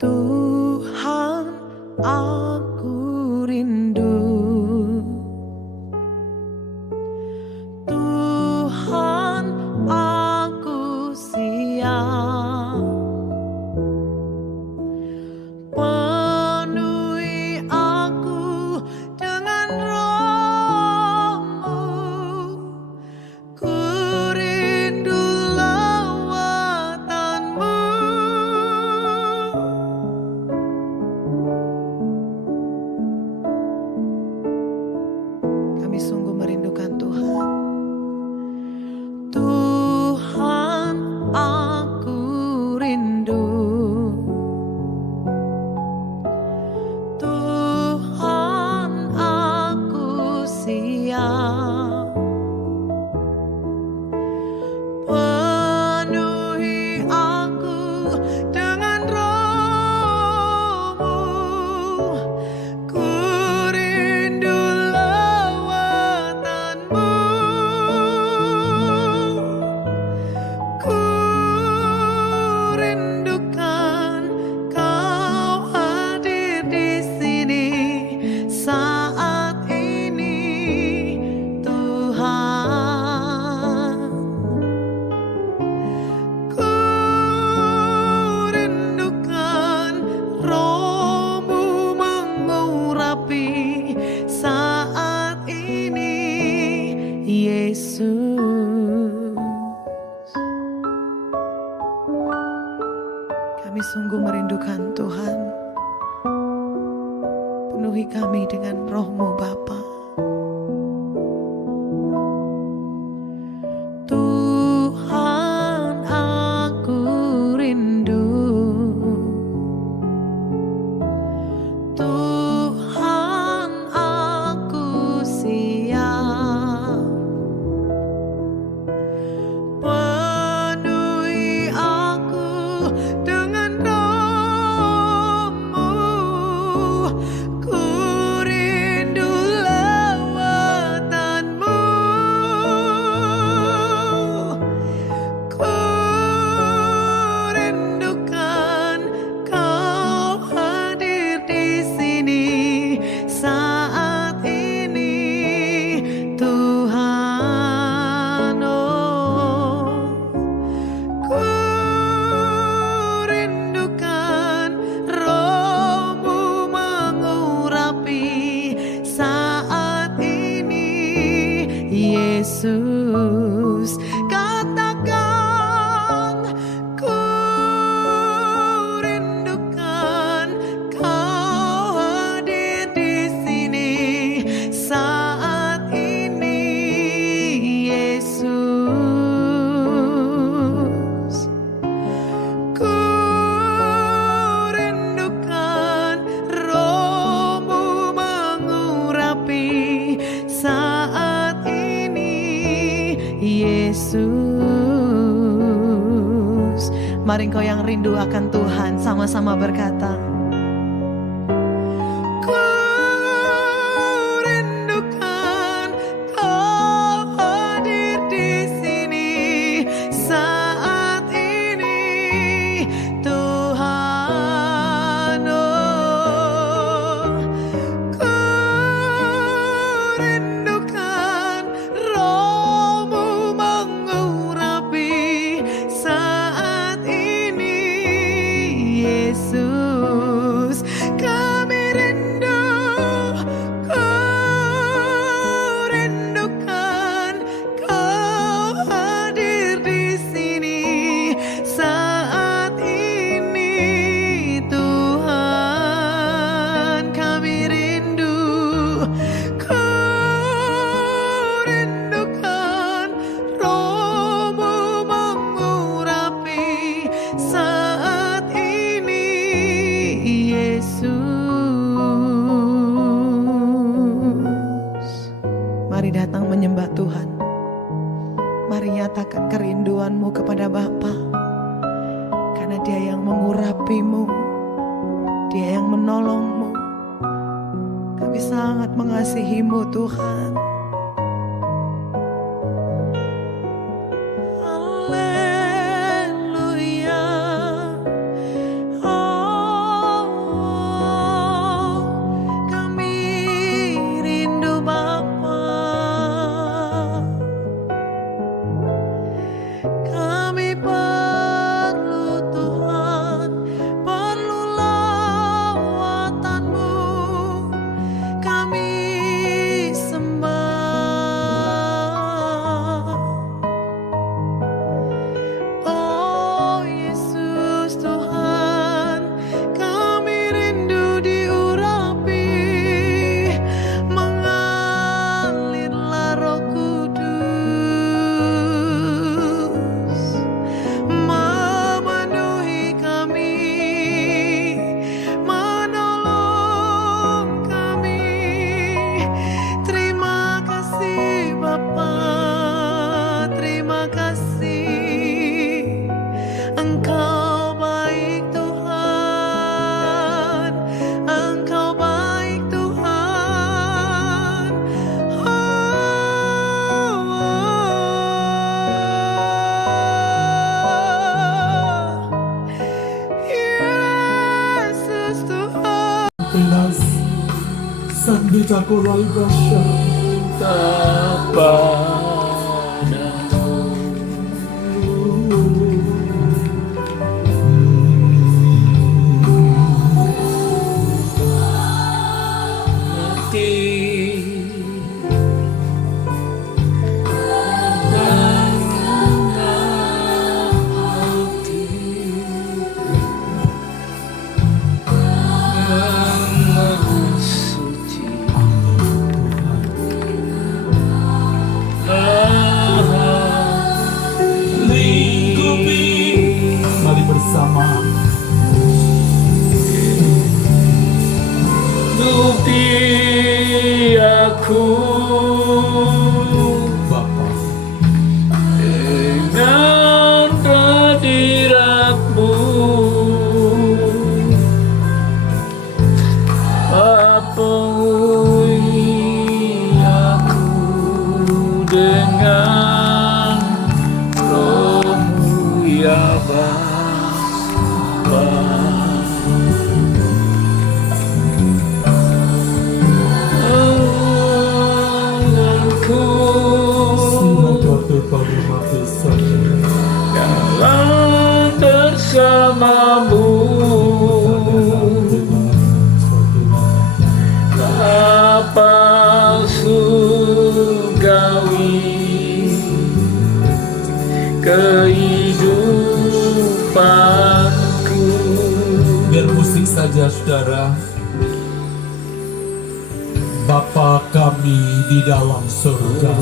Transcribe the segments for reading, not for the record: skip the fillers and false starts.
Tuhan, aku rindu. Tuhan, aku siap. Penuhi aku dengan Roh-Mu. Ku rindu lawatan-Mu. Kami sungguh merindukan Tuhan. Tuhan, aku rindu. Tuhan, aku siap. Penuhi aku dengan Roh-Mu. Ku rindu lawatan-Mu. Ku rindukan Kau hadir di sini saat ini, Tuhan. Ku rindukan Roh-Mu mengurapi saat ini, Yesus. Kami sungguh merindukan Tuhan. Penuhi kami dengan Roh-Mu Bapa. Tuhan, aku rindu. Tuhan, aku siap. Penuhi aku dengan Roh-Mu. Ku rindu lawatan-Mu. Ku rindukan Kau hadir di sini saat ini, Tuhan. Oh, ku rindukan Roh-Mu mengurapi saat ini, Yesus. Katakan, ku rindukan Kau hadir di sini saat ini, Yesus. Ku rindukan Roh-Mu mengurapi saat ini, Yesus. Mari engkau yang rindu akan Tuhan sama-sama berkata, ku rindukan Kau hadir di sini saat ini, Tuhan. Oh, ku rindukan Roh-Mu mengurapi saat ini, Yesus. Kami rindu, ku rindukan Kau hadir di sini saat ini, Tuhan. Kami rindu, ku rindukan Roh-Mu mengurapi saat ini, Yesus. Mari datang menyembah Tuhan. Mari nyatakan kerinduanmu kepada Bapa, karena Dia yang mengurapimu, Dia yang menolongmu. Kami sangat mengasihimu, Tuhan. Haleluya. Oh, Sandita kolal basya. Mari bersama. Bukti aku Bapa, dengan hadiratmu, penuhi aku dengan rohmu ya Bapa. Jalan bersamamu, lapang surgawi, kehidupanku. Biar musik saja saudara. Bapa kami di dalam surga,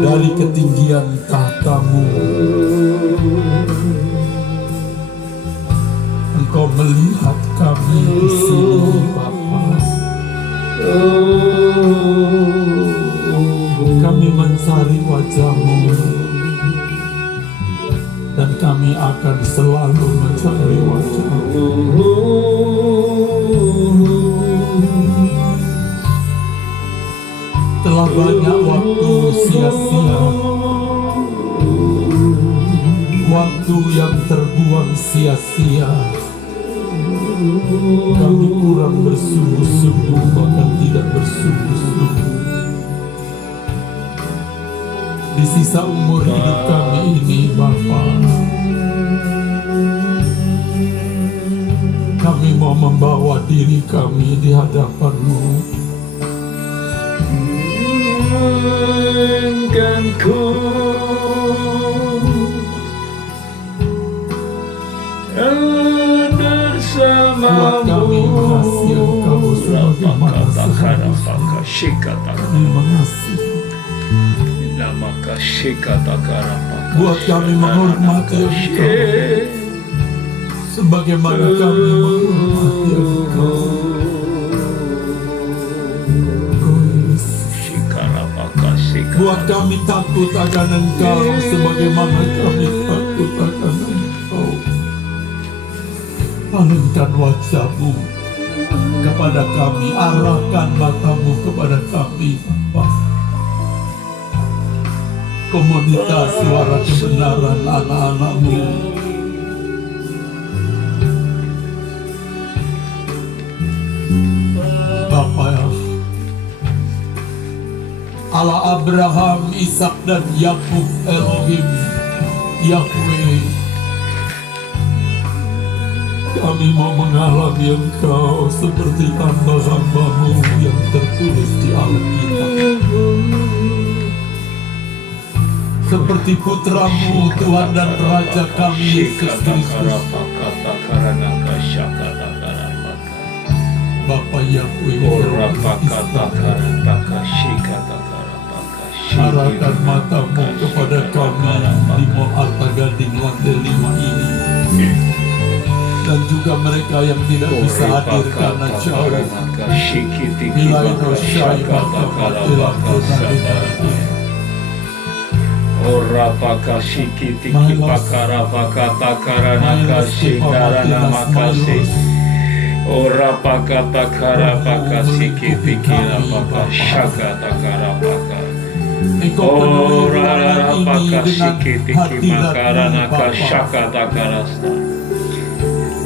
dari ketinggian tahtamu Engkau melihat kami di sini Bapa. Kami mencari wajah-Mu dan kami akan selalu mencari wajah-Mu. Telah banyak waktu sia-sia, waktu yang terbuang sia-sia. Kami kurang bersungguh-sungguh, bahkan tidak bersungguh-sungguh. Di sisa umur hidup kami ini, Bapa, kami mau membawa diri kami di hadapan-Mu. Kan ku bersamamu. Buat kami mengasihi Engkau sebagaimana seharusnya. Kami mengasihi. Buat kami menghormati Engkau sebagaimana kami menghormati Engkau. Buat kami takut akan Engkau sebagaimana kami takut akan Engkau. Palingkan wajah-Mu kepada kami, arahkan mata-Mu kepada kami, Bapa. Komunitas suara kebenaran anak-anak-Mu, Bapa, Allah Abraham, Ishak dan Yakub, Elohim, Yahweh, kami mau mengalami Engkau seperti hamba-hamba-Mu yang tertulis di Alkitab. Seperti putra-Mu, Tuhan dan Raja kami, Yesus Kristus. Bapa Yahweh, arahkan mata-Mu kepada kami di Mall Arta Gading lantai 5 ini, dan juga mereka yang tidak bisa hadir karena jauh. Milaino Syai Bapa Patilang Kodadina. Ora pakasi tiki pakara pakata karana kasi darana makasi. Ora pakata kara pakasi tiki pakashaka takara pakara. Ora pakasi tiki makarana kashaka takarasta.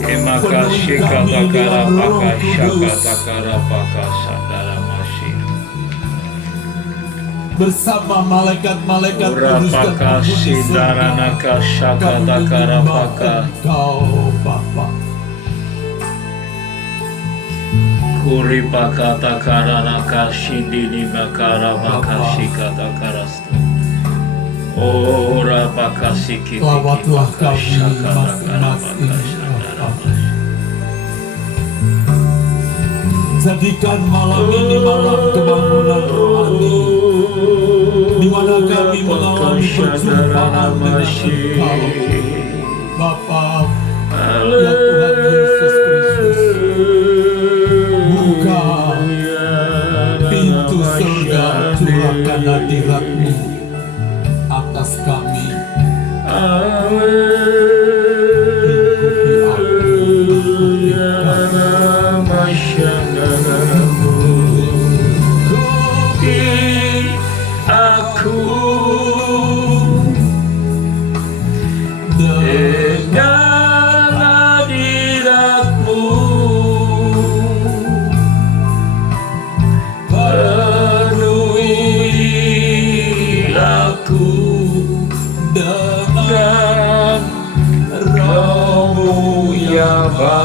Emakasih kata karapaka syakata karapaka sandaramasi. Bersama malaikat-malaikat kudus dan Urapaka sindaranaka syakata karapaka. Engkau Bapa. Kuripaka takaranaka shindini makara makasi kata karastu. Ora pakasi kiti Lawatlah kami syakata masing-masing karapaka sandaramasi. Jadikan malam ini malam kebangunan rohani, di mana kami mengalami perjumpaan dengan Engkau, Bapa, ya Tuhan Yesus Kristus. Buka pintu surga, curahkan hadirat-Mu atas kami. Aku dengan hadirat-Mu penuhi aku dengan Roh-Mu ya Bapa.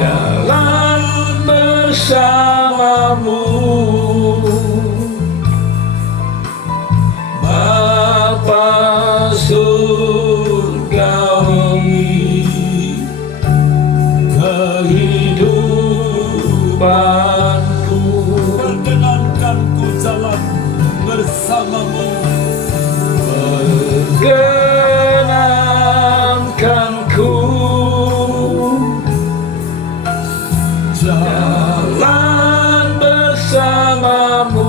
Dalam bersama-Mu Bapa surgawi, kehidupanku. Perkenankan ku jalan bersama-Mu, perkenankan ku jalan bersama-Mu,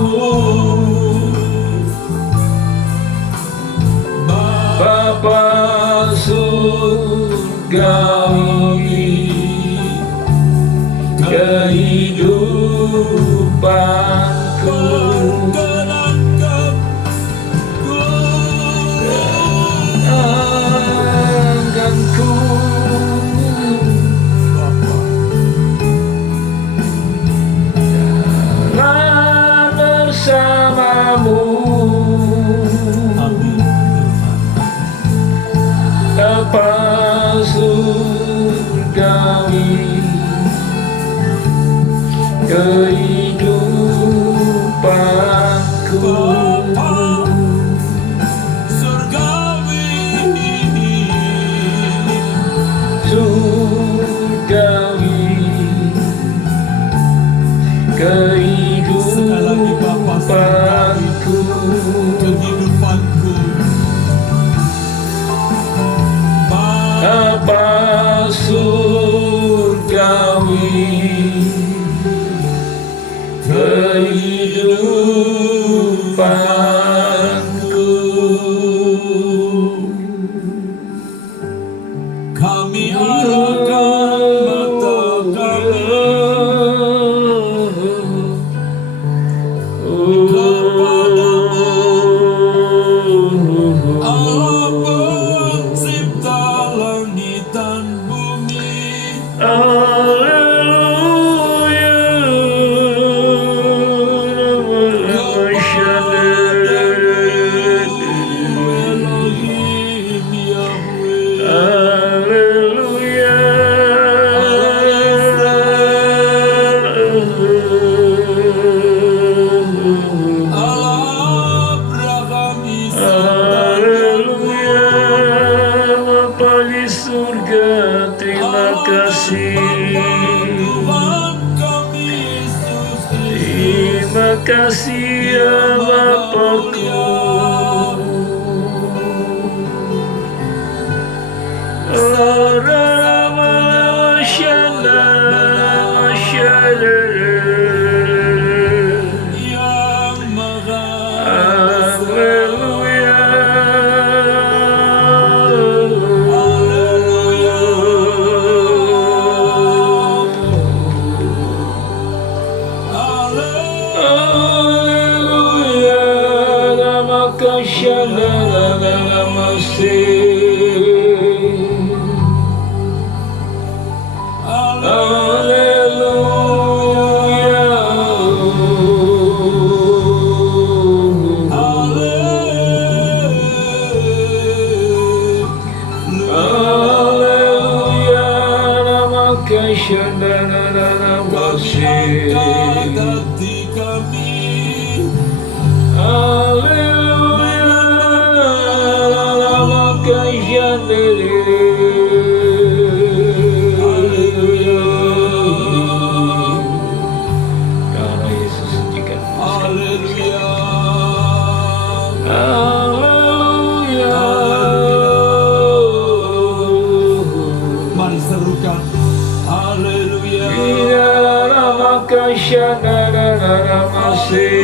Bapa surgawi, kehidupanku. Perkenankanku bersama-Mu, Bapa surgawi, kehidupanku. Surgawi, kehidupanku. Bapa surgawi, kehidupanku. Kami arahkan mata kami kepadamu, Allah pencipta langit dan bumi. Haleluya. Elohim Yahweh. Haleluya. Allah Abraham, haleluya. Bapa di surga, terima kasih. Terima kasih ya Bapakku. Haleluya, nama Kashandara Masih. Ganti kami. Haleluya, nama Kashandara. Karena Yesus hentikan. Haleluya. Haleluya. Mari serukan. Haleluya. Nama Kashandara Masih.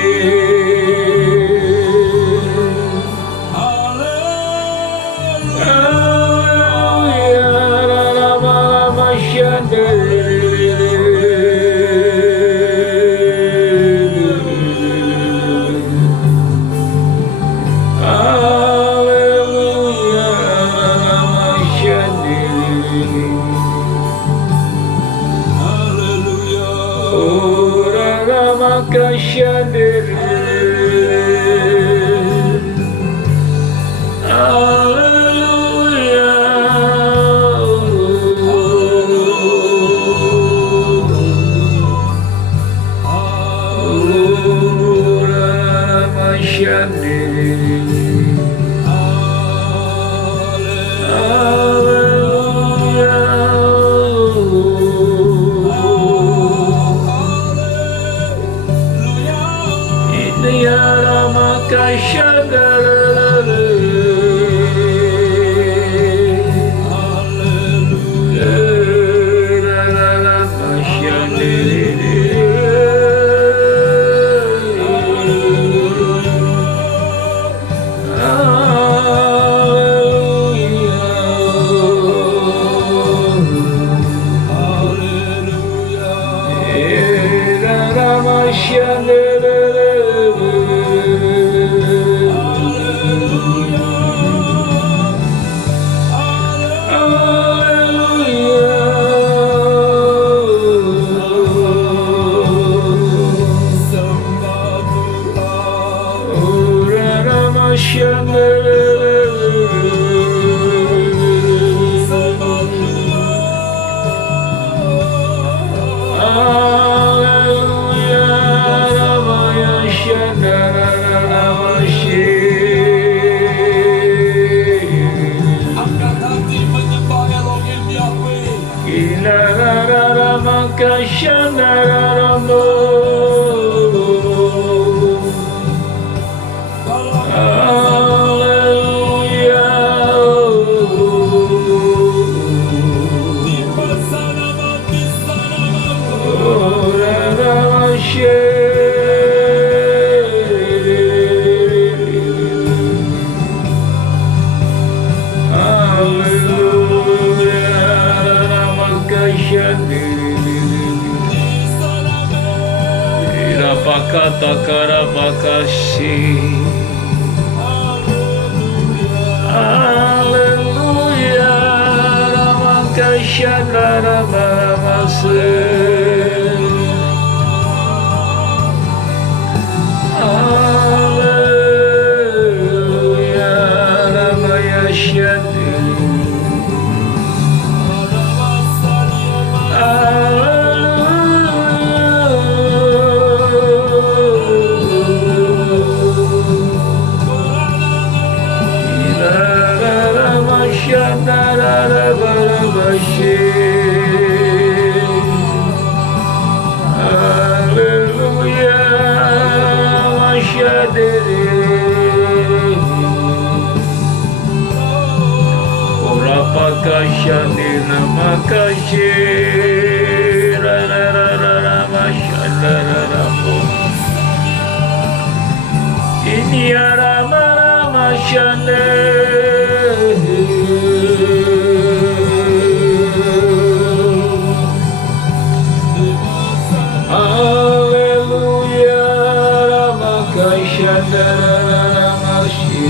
Kata karabakashi. Haleluya, ramakashandara maramase. Haleluya, ramayashandi. Kashandina makashi ra ra ra ra ra mashandara rambo ini arama mashande Haleluya ramakashandara ramashi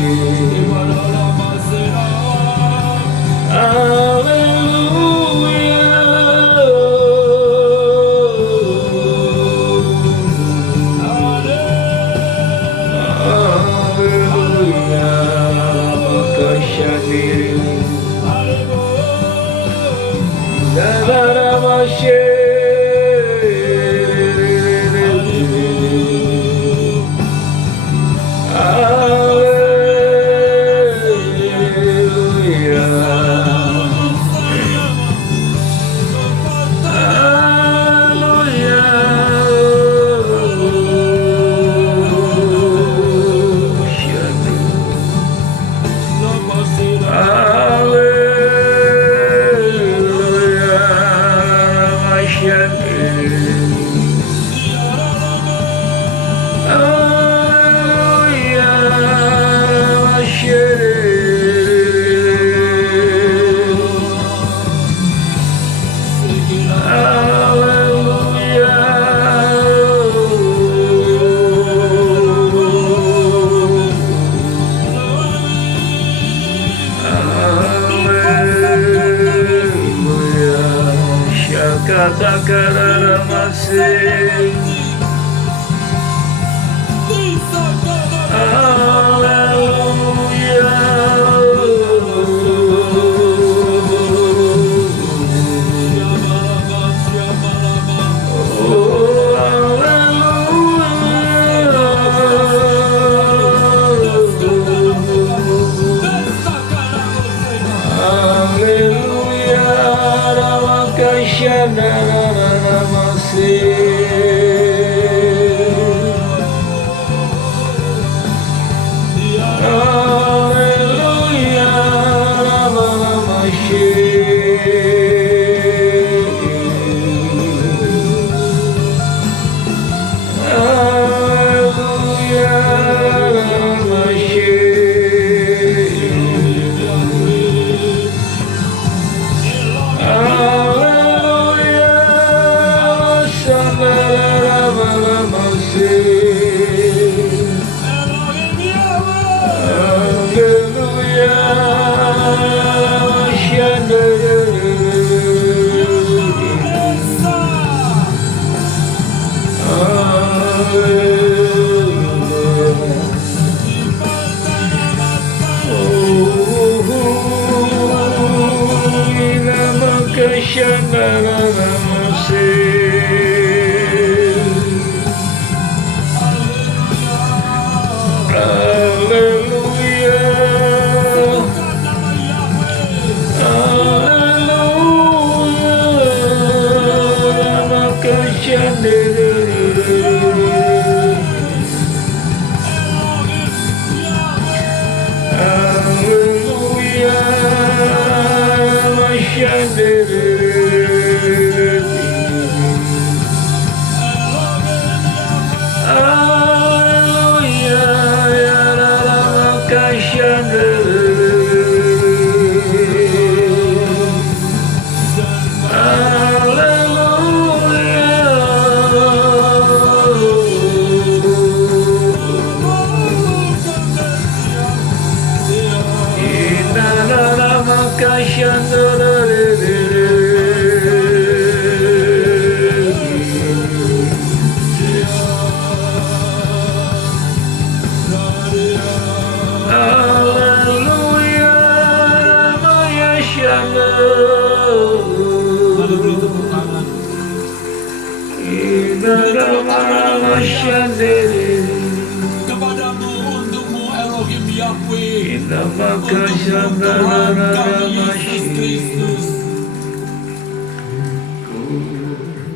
Kepadamu, untukmu Elohim Yahweh, Tuhan kami Yesus Kristus.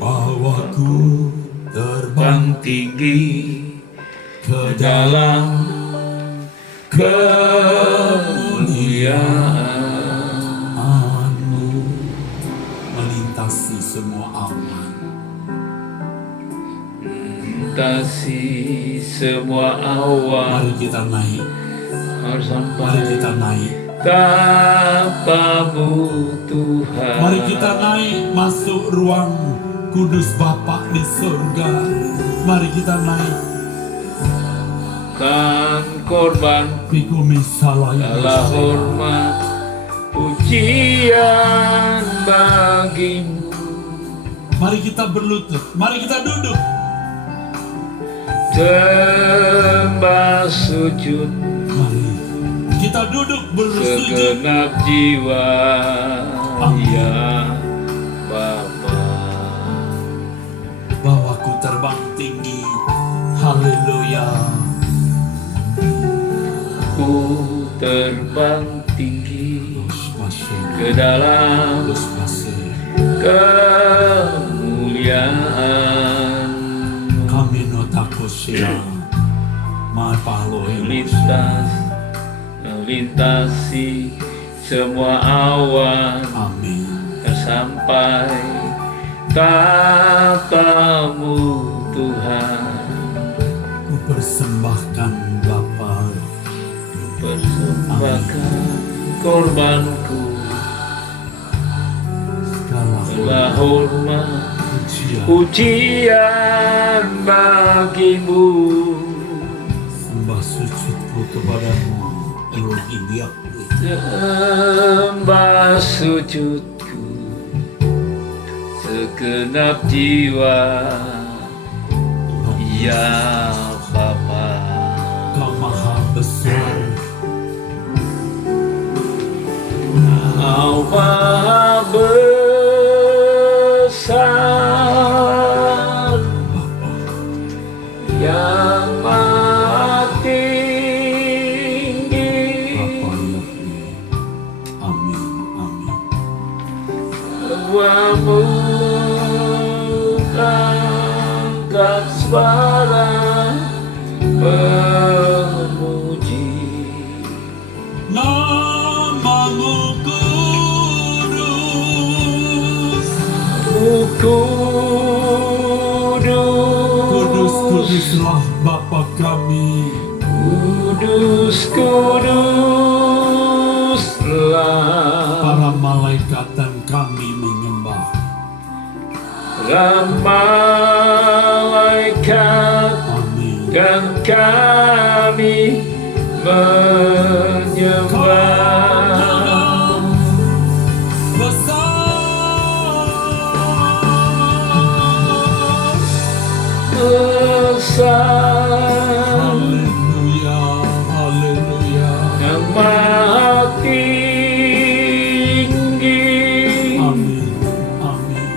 Bawaku terbang tinggi ke dalam kemuliaan-Mu, melintasi semua awan. Melintasi semua awan. Mari kita naik, Harus sampai mari kita naik, tanpa-Mu Tuhan. mari kita naik masuk ruang kudus Bapa di surga. Mari kita naik. Kan korban Piku misalai adalah hormat pujian bagi-Mu. Mari kita berlutut, mari kita duduk. Sembah sujud Mari kita duduk bersujud. segenap jiwa Amin. ya Bapa. Haleluya. Ku terbang tinggi Masih. ke dalam Masih. kemuliaan, Kami notakosia. Mapalo melintasi semua awan, Amin. sampai tatamu Tuhan. Ku persembahkan Bapa, Persembahkan korbanku, segala hormat pujian, pujian bagimu. sembah sujudku kepadamu, Elohim Yahweh. Sembah sujudku segenap jiwa, ya Bapa. Kau maha besar, Kau maha besar, yang maha tinggi. Bapa Yahweh. Amin, amin. Semuamu angkat suara memuji. Namamu kudus, Kudus, kuduslah Bapa kami. kudus, kuduslah. Para malaikat dan kami menyembah. Para malaikat Amin. dan kami menyembah. Besar, Haleluya, haleluya. yang maha tinggi. Amin, amin.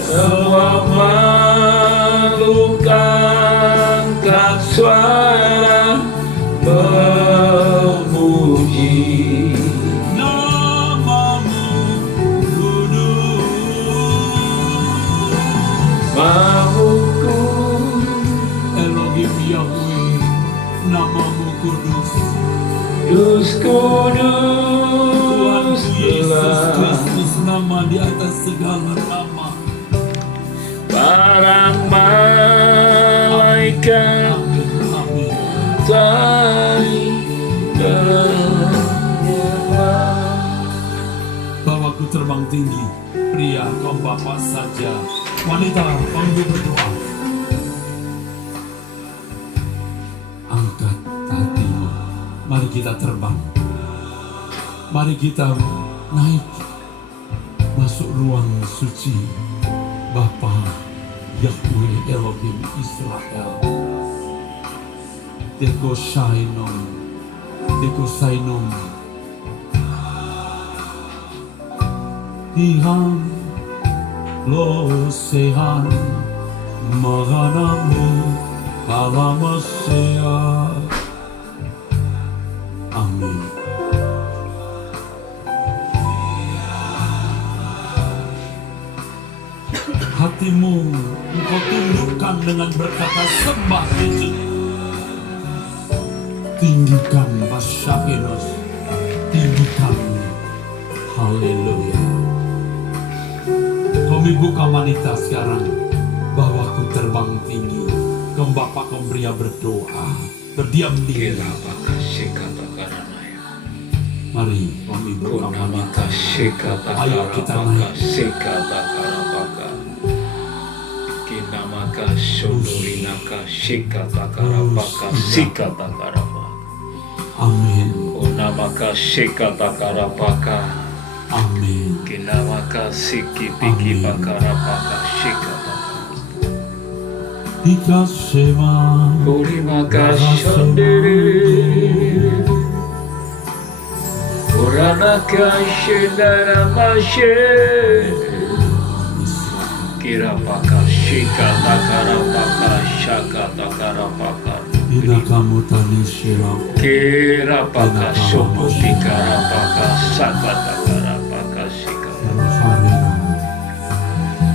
Semua makhluk angkat suara memuji. Namamu kudus, Mamuku Elohim Yahweh. Namamu kudus, kudus, Tuhan Yesus kuduslah. Kristus, nama di atas segala nama. Para malaikat Amin, amin. saling menyembah. Bawaku terbang tinggi, pria kaum bapak saja, wanita panggil berdoa. Angkat hatimu, mari kita terbang, mari kita naik masuk ruang suci Bapa Yahweh Elohim Israel. Deko Sainom, Tuhan lo sehan maganamu palamasya. Amin. Hatimu engkau tundukkan dengan berkata sembah sujud. Tinggikan Masyakiros, tinggikan haleluya. Kami buka wanita sekarang, bawaku terbang tinggi. Kaum bapak, kaum pria berdoa, berdiam diri. Mari kami buka wanita. Ayo kita naik. Amin. Onamaka shikata karapaka. Amin. Kinamaka siki piki pakarapaka shikata. Ikasema. Urimaka shandere. Uranaka shindara mashe. Kirapaka Shika takarapaka, shaka takarapaka. Ina kamu tani shilam. Kirapaka, sopo tikarapaka, saka takarapaka, shika.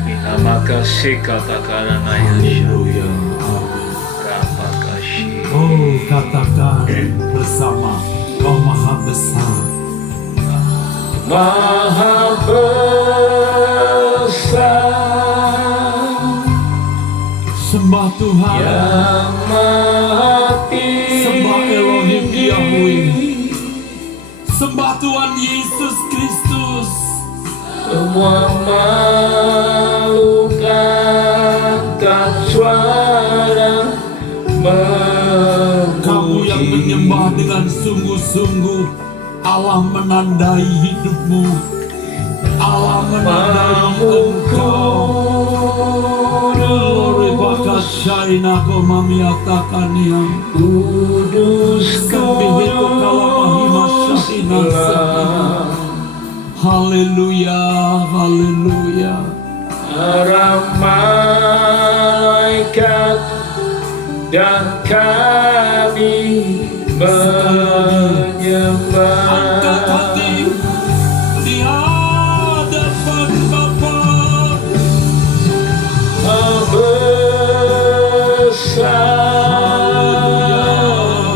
Inamaka, shika takaranaya, Haleluya. Amin. rapaka, shika. Oh, katakan bersama, Kau Maha Besar. Maha besar, Sembah Tuhan. yang maha Sembah Elohim tinggi, Yahweh. Sembah Tuhan Yesus Kristus. semua makhluk angkat suara Kamu yang memuji. menyembah dengan sungguh-sungguh, Allah menandai hidupmu. Allah menandai engkau. Glory bakat Shaina komamiatakan yang Kudus, Sembihito kalamahima Shaina Sakina. Haleluya, haleluya. para malaikat dan kami menyembah. Angkat hati di hadapan Bapa.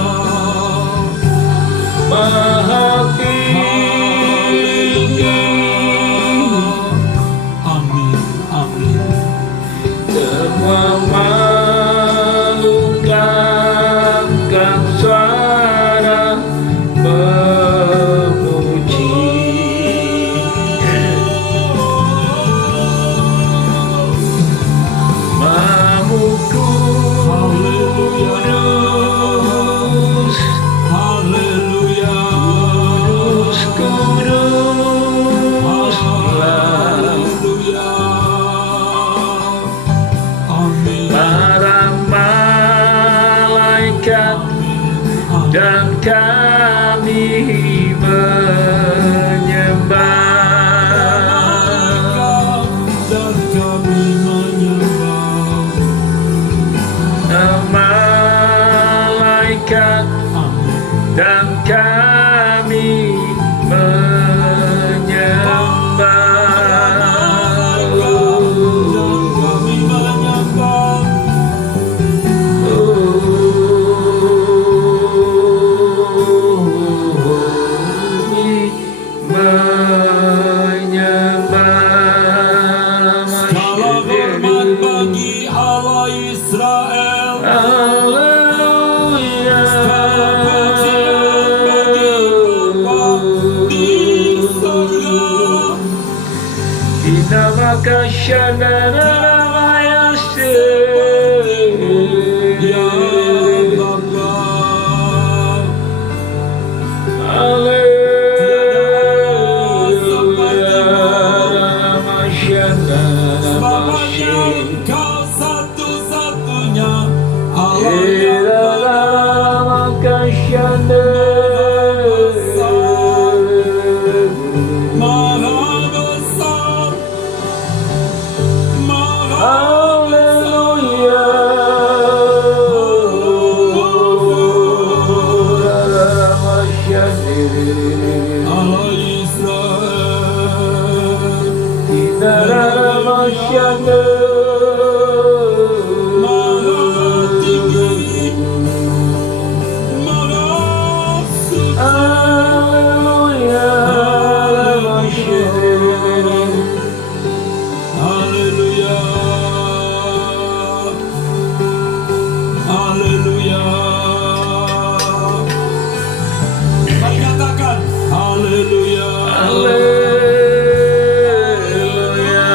Besar, maha tinggi, Amin, amin. semua makhluk angkat suara memuji. Mamu kudus, Haleluya. kuduslah Haleluya. Amin. para malaikat dan kami menyembah. Dan kami menyembah. Malaikat Amin. dan kami menyembah. Dan kami menyembah. Segala hormat bagi Allah Israel. Segala pujian bagi Bapa di surga. Ya Bapa, Bapaknya Engkau satu-satunya Allah yang Maha besar, Maha Allah Israel. Maha tinggi, Maha suci. Haleluya. Haleluya. Mari katakan haleluya. Haleluya. Haleluya.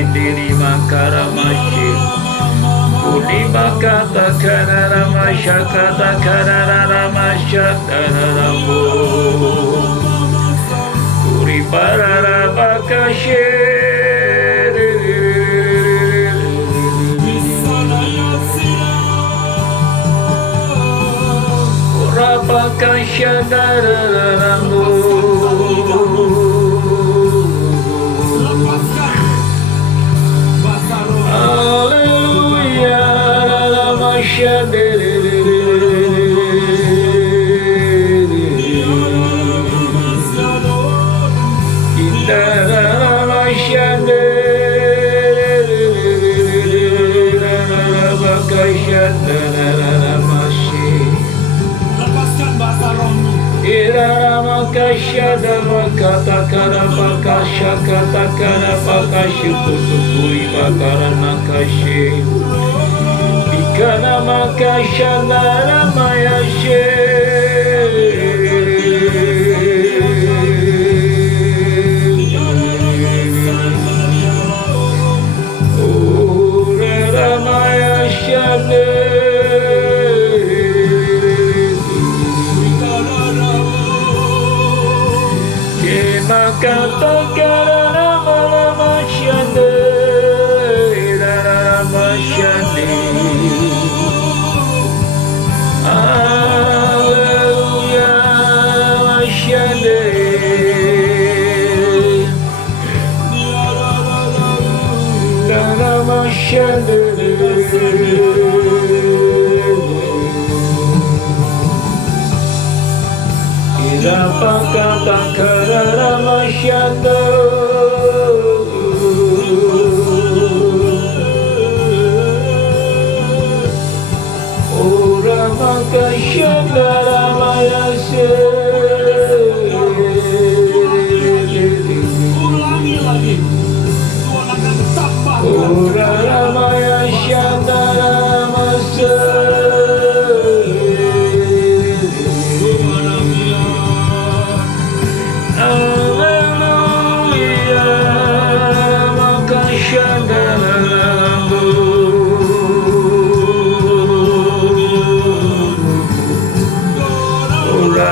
shindiri makara mashi. Uni makata karara mashakata karara mashatara rambo. Uri parara bakashe. Rapakashadararamu. Haleluya, Iraramakashada makatakara bakashakata kara bakashukutukuri bakaranakashi Bikana makashada ramayashe Ramayashade Makata karana malamashande Raramashande Alleluia Mashande Raramashande Irapakata karara masyanda Ora makasyanda ramayase Ulangi lagi. Tuhan akan tambahkan. Ora ramayasyanda ramase Alleluia, makashandaramu. Ora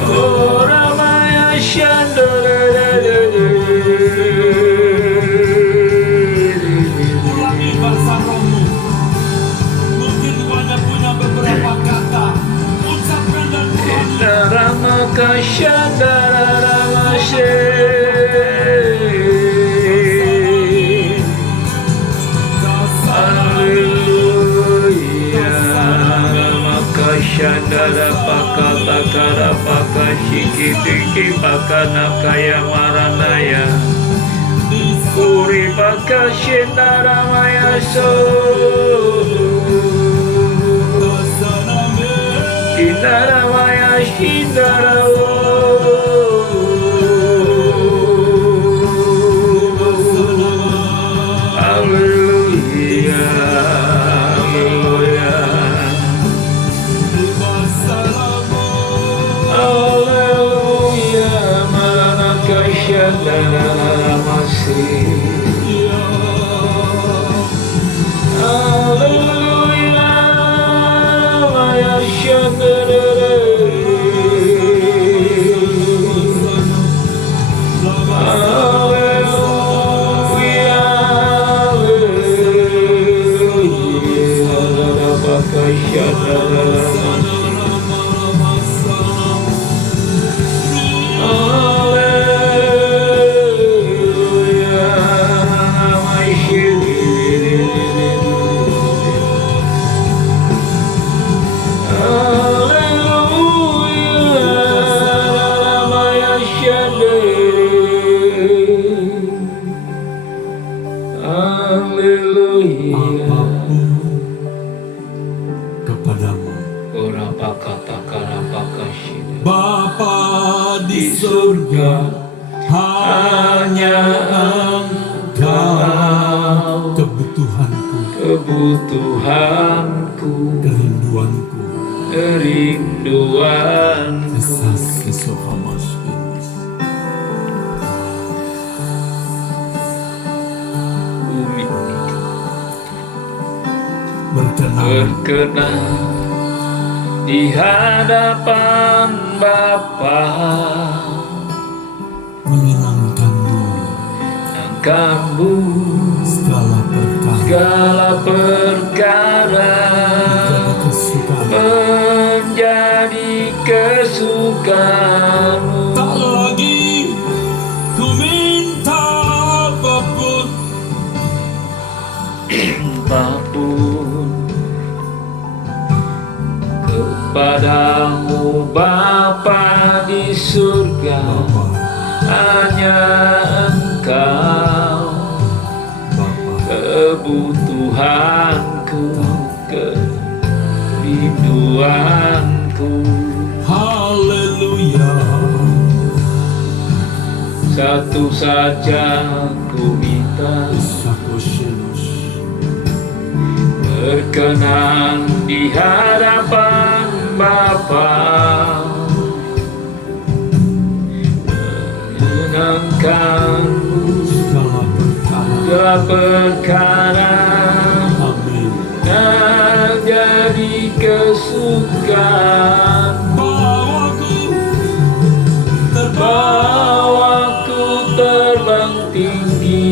Ora mayashandaramu. Ulangi bahasa rohmu. Mungkin Tuhan punya beberapa kata. Ucapkan dan ulangi. Ramakashandaramashe Alleluia Ramakashandara pakata kara pakashikitiki pakanakaya maranaya Kuri pakashindara mayaso Shindara maya shindara Haleluya Haleluya Haleluya Maranakashandara masih Haleluya Maya Shandara Haleluya Haleluya Bakashandara Apapun kepadamu. Bapa di surga, hanya Engkau kebutuhanku. kebutuhanku, kerinduanku, kerinduanku. esas kesohamas Bumi berkenan berkenan di hadapan Bapa, menyenangkanmu menyenangkanmu segala perkara segala perkara menjadi kesukaan. menjadi kesukaanmu. Tak lagi ku minta apapun, Apapun kepadamu Bapa di surga, Bapa, hanya Engkau Bapa, kebutuhanku, kerinduanku. haleluya. Satu saja ku minta, Isakoshenos, berkenan di hadapan Bapa, menyenangkanmu segala perkara. segala perkara Amin. menjadi kesukaan. Bawaku terbang tinggi,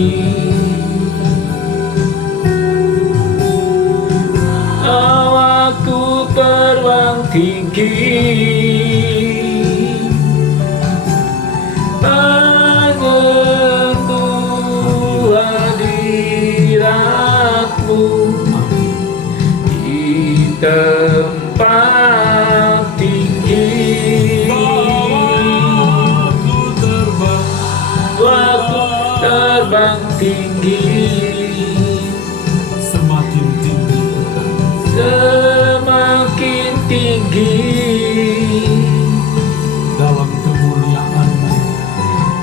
bawaku terbang tinggi, menyentuh hadiratmu di tempat tinggi. Bawaku terbang tinggi, Semakin tinggi semakin tinggi dalam kemuliaan-Mu,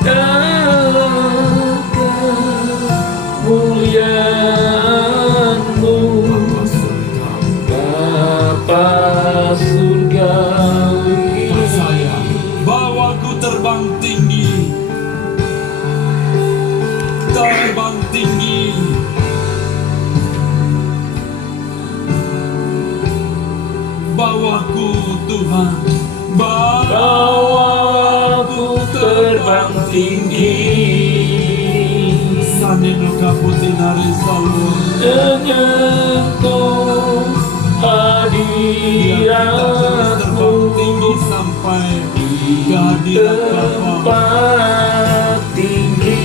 dalam kemuliaan-Mu, Bapa surga. Bapa surgawi. Percaya bahwa ku terbang tinggi, terbang tinggi. Bawaku Tuhan, Bawaku terbang tinggi, Saneno kaputinari salur. menyentuh Biar kita terus hadiratmu terbang tinggi sampai di kehadiran Bapa. tempat tinggi.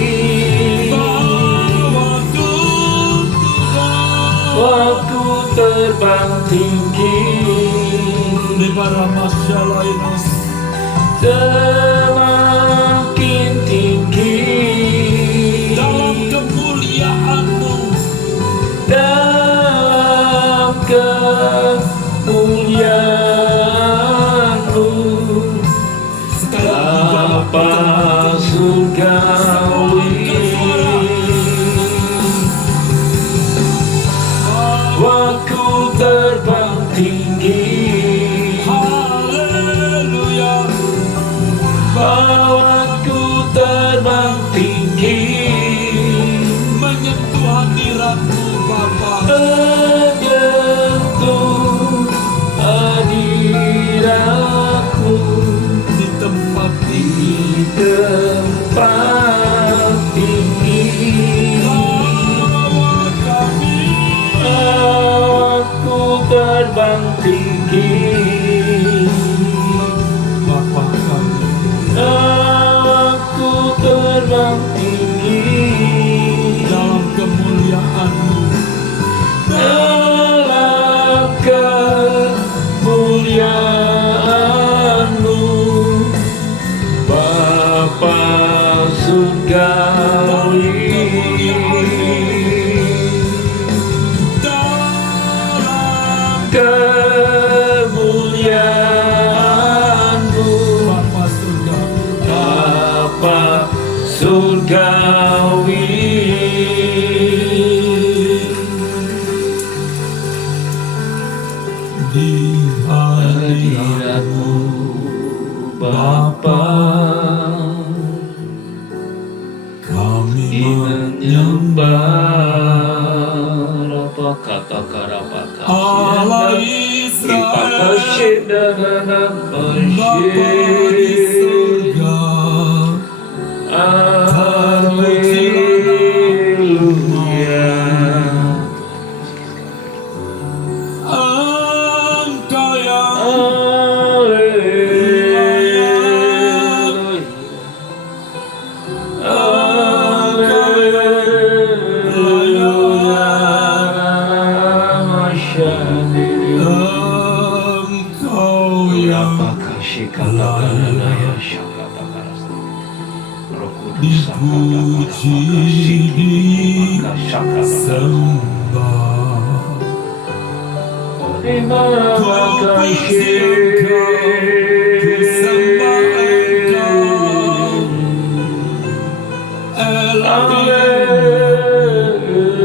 Bawaku Tuhan, Waktu terbang tinggi, Nebara masyalainos, semakin tinggi dalam kemuliaan-Mu, dalam kemuliaan-Mu, sekali lagi Bapa surgawi. Waktu terbang tinggi, haleluya. bawaku terbang tinggi, Menyentuh hadirat-Mu Bapa, menyentuh hadiratmu di tempat di tinggi. tempat tinggi. Bawa kami, Aku terbang tinggi, Bapa kami, aku terbang tinggi, dalam kemuliaan-Mu, dalam kemuliaan-Mu, Bapa surgawi. dalam Kemuliaan-Mu, Bapa surga. Bapa surgawi. di hadiratmu Bapa, kami menyembah apa kata karapaka Allah Israel, Bapa di surga, Haleluya. Engkau yang dipuji, disembah. Terima kasih, ku sembah Engkau, Elohim,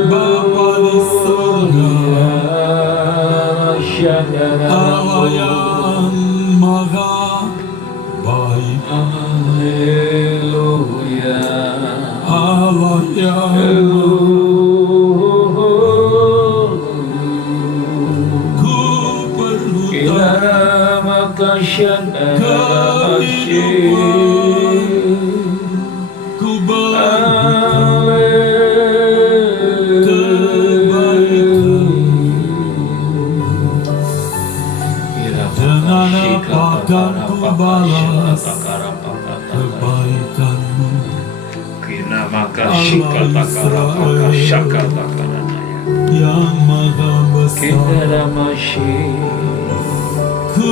Bapa di surga, Allah yang maha baik, Haleluya. Allah yang ku perlukan kehidupan, ku berdoa dengan apa akan ku balas kebaikanmu, Allah Israel yang maha besar. Ku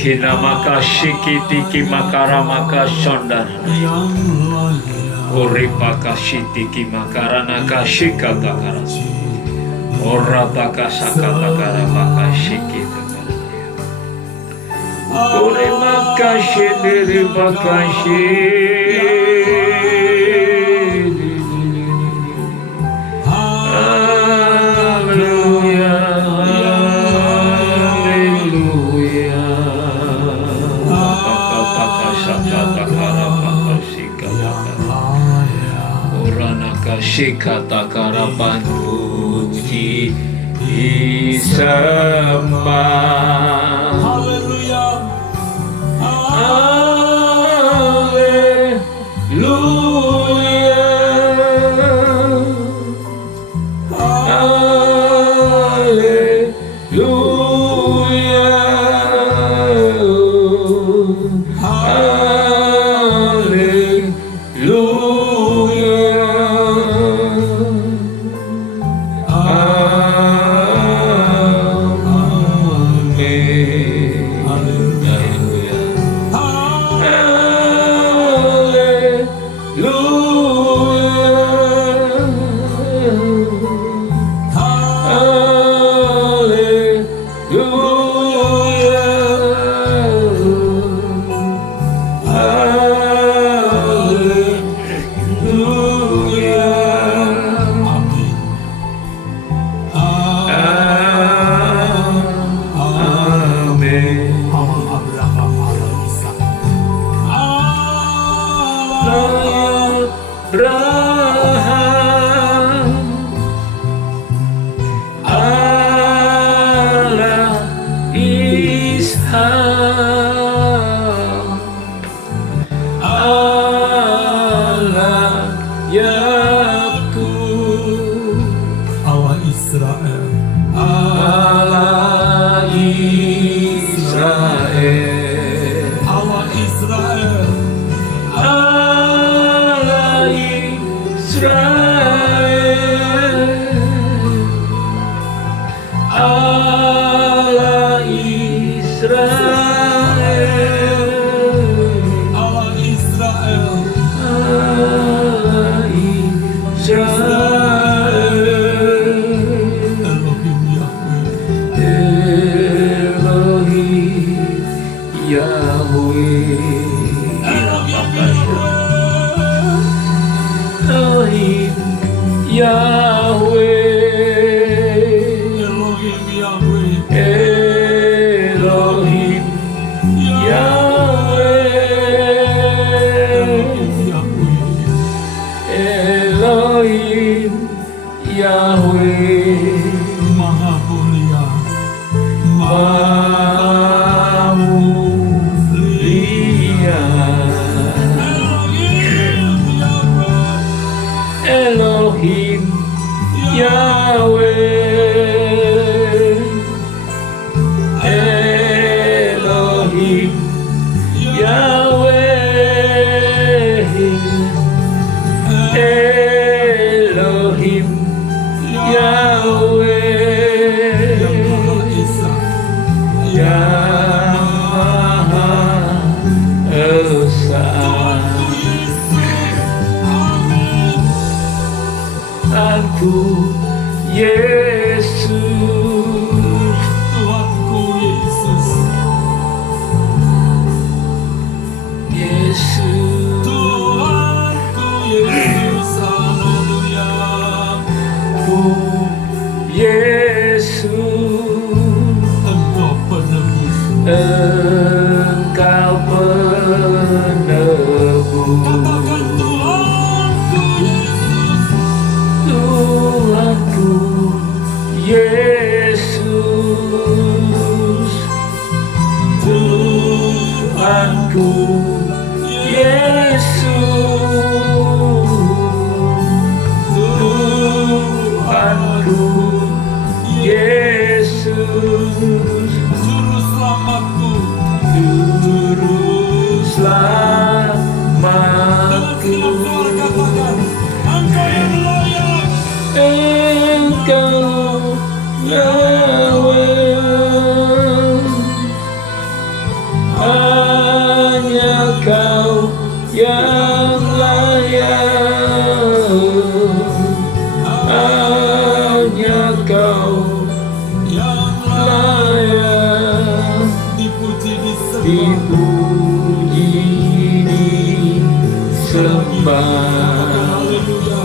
Kina makasih kitiki makara makasondar Uripaka sitiki makarana kashika takara Orataka sakata kara makashiki takara Urimakashi diri bakashi Shikata karapan puji disembah. Haleluya, Allah Israel, Allah Israel, Elohim Yahweh, Elohim Yahweh, Elohim Yahweh, Elohim Yahweh, Elohim Yahweh, Elohim Yahweh, Maha Mulia, Maha Mulia, Elohim Yahweh, Elohim Yahweh, Elohim Yahweh, Yang Maha Esa. Aku Yesus, Tuhanku Yesus, Yesus, Tuhanku Yesus, haleluya. ku Yesus, Engkau penebus, Engkau penebus. katakan Tuhanku Yesus, Tuhanku Yesus, Tuhanku Yesus, Tuhanku Yesus, Juru Selamatku, Juru dengan Selamatku. segenap suara katakan, Engkau yang layak, Engkau Yahweh, hanya Kau yang layak, hanya Kau yang layak dipuji disembah. dipuji disembah. Haleluya.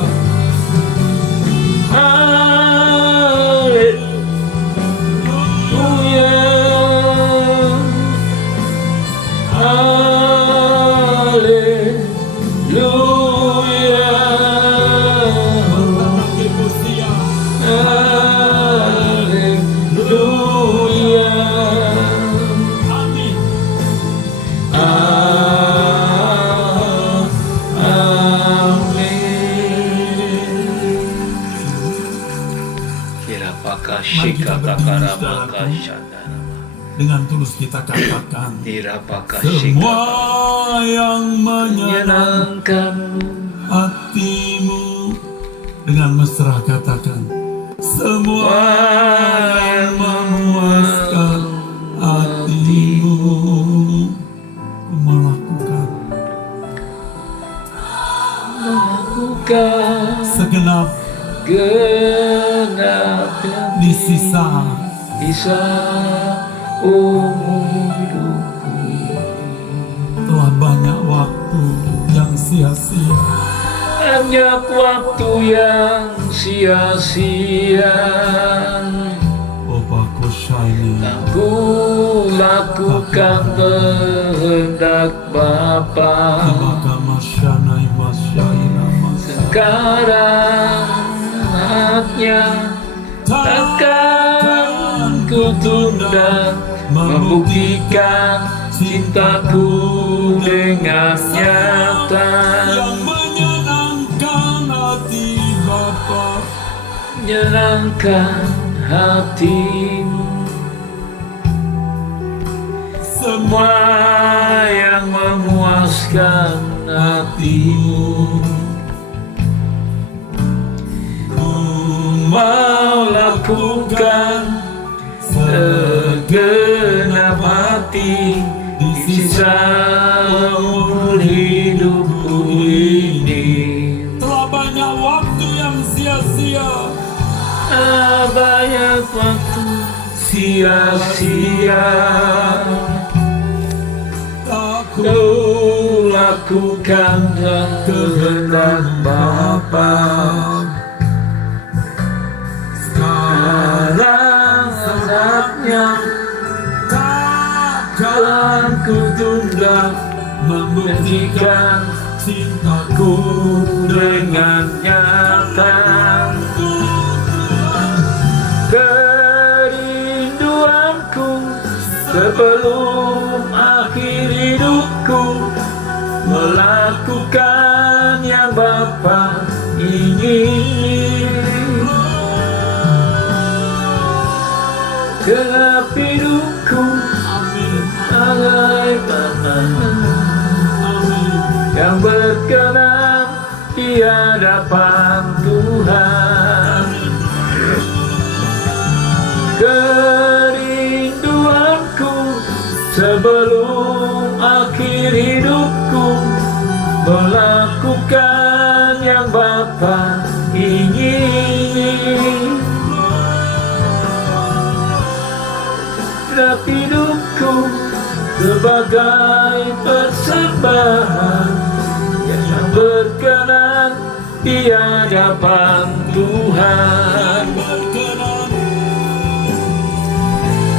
Amin. Dengan tulus kita katakan, semua yang menyenangkan hatimu. Dengan mesra katakan, semua yang memuaskan hatimu. Ku melakukan segenap di sisa umurku. telah banyak waktu yang sia-sia. Banyak waktu yang sia-sia Opaku shiny. aku lakukan kehendak Bapa. Maka masyanai masyaina mas. Sekarang saatnya takkan ku tunda membuktikan cintaku dengan nyata, Yang menyenangkan hati Bapa. menyenangkan hatimu. Semua yang memuaskan hatimu, ku mau lakukan segenap mati di sisa umur hidupku ini. Telah banyak waktu yang sia-sia, Banyak waktu sia-sia aku kau lakukan kehendak Bapa. Sekarang saatnya takkan ku tunda membuktikan cintaku dengan nyata. Kerinduanku sebelum akhir hidupku melakukan yang Bapa ingin. Gelap hidupku alai Bapa yang berkenan di hadapan Tuhan. Kerinduanku sebelum akhir hidupku melakukan yang Bapa ingin. Gelap hidupku sebagai persembahan yang berkenan di hadapan Tuhan.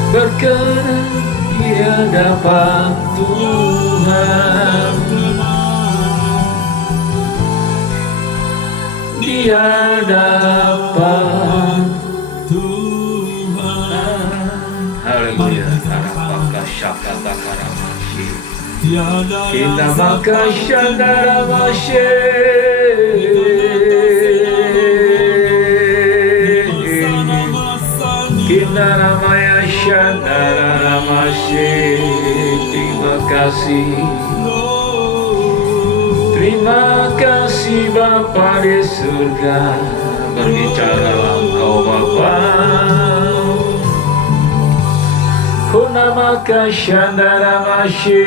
Berkenan di hadapan Tuhan. Di hadapan Tuhan. Haleluya. Kita maka syandara masye. Kita namanya syandara masye. Terima kasih. Terima kasih Bapa di surga. Berbicaralah Engkau Bapa. Kunamaka syandara masyiri.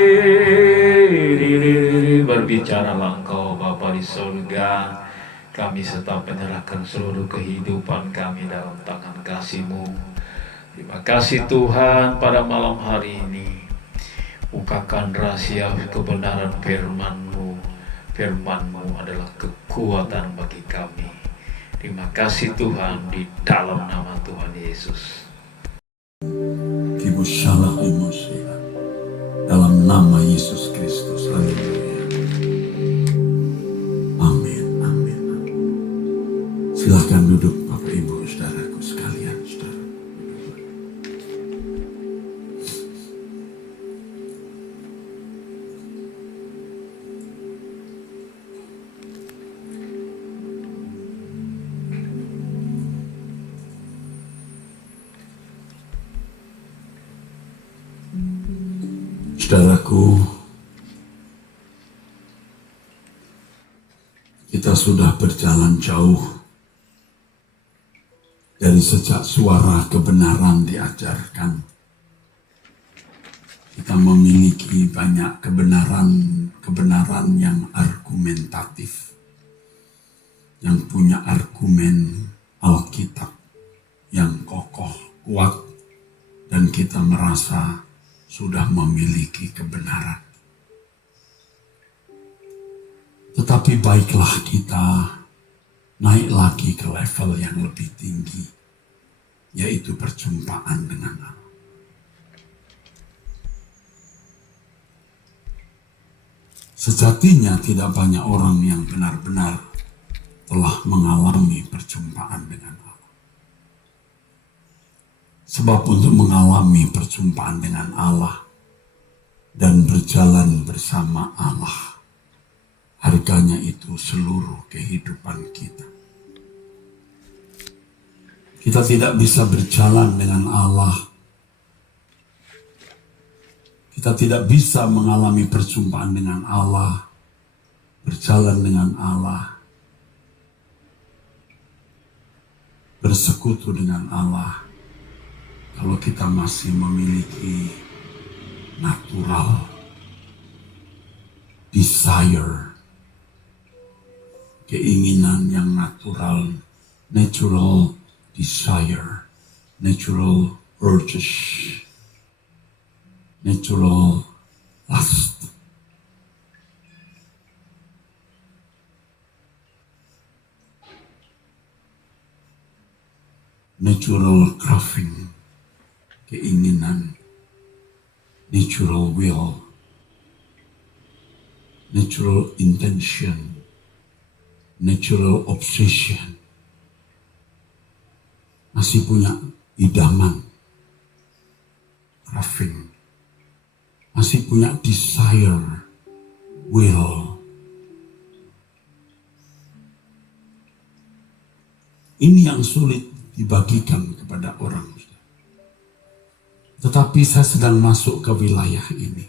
Berbicaralah Engkau Bapa di surga. Kami tetap menyerahkan seluruh kehidupan kami dalam tangan kasih-Mu. Terima kasih Tuhan pada malam hari ini. Bukakan rahasia kebenaran firman-Mu. Firman-Mu adalah kekuatan bagi kami. Terima kasih Tuhan di dalam nama Tuhan Yesus. Dalam nama Yesus Kristus. Haleluya. Amin. Amin. Silahkan duduk Bapak Ibu saudaraku sekalian. Saudaraku, kita sudah berjalan jauh dari sejak suara kebenaran diajarkan. Kita memiliki banyak kebenaran yang argumentatif, yang punya argumen Alkitab yang kokoh, kuat, dan kita merasa sudah memiliki kebenaran. Tetapi baiklah kita naik lagi ke level yang lebih tinggi, yaitu perjumpaan dengan Allah. Sejatinya tidak banyak orang yang benar-benar telah mengalami perjumpaan dengan Allah. Sebab untuk mengalami perjumpaan dengan Allah dan berjalan bersama Allah, harganya itu seluruh kehidupan kita. Kita tidak bisa berjalan dengan Allah. Kita tidak bisa mengalami perjumpaan dengan Allah, berjalan dengan Allah, bersekutu dengan Allah, kalau kita masih memiliki natural, desire, keinginan yang natural, natural desire, natural urges, natural lust. Natural craving, keinginan, natural will, natural intention, natural obsession. Masih punya idaman, craving, masih punya desire, will. Ini yang sulit dibagikan kepada orang. Tetapi saya sedang masuk ke wilayah ini.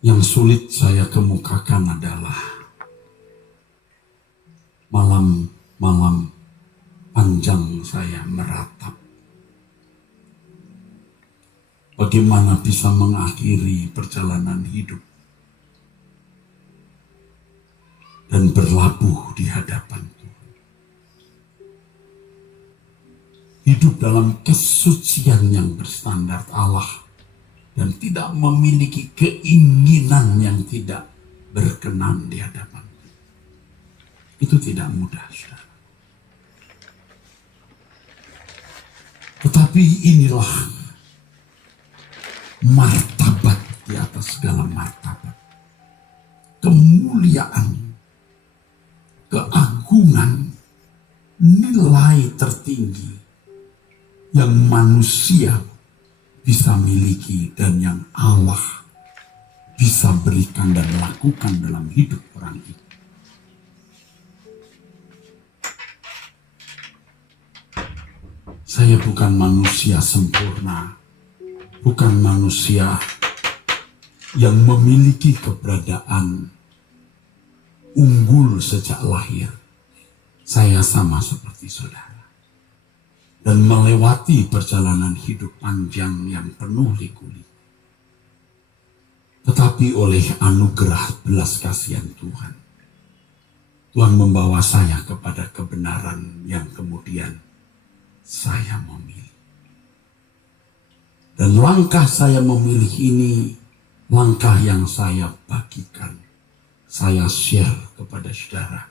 Yang sulit saya kemukakan adalah malam-malam panjang saya meratap. Bagaimana bisa mengakhiri perjalanan hidup dan berlabuh di hadapan Tuhan. Hidup dalam kesucian yang berstandar Allah dan tidak memiliki keinginan yang tidak berkenan di hadapan Tuhan. Itu tidak mudah, saudara. Tetapi inilah martabat di atas segala martabat. Kemuliaan, keagungan, nilai tertinggi yang manusia bisa miliki dan yang Allah bisa berikan dan lakukan dalam hidup orang itu. Saya bukan manusia sempurna, bukan manusia yang memiliki keberadaan unggul sejak lahir. Saya sama seperti saudara. Dan melewati perjalanan hidup panjang yang penuh liku-liku. Tetapi oleh anugerah belas kasihan Tuhan, Tuhan membawa saya kepada kebenaran yang kemudian saya memilih. Dan langkah saya memilih ini, langkah yang saya bagikan, saya share kepada saudara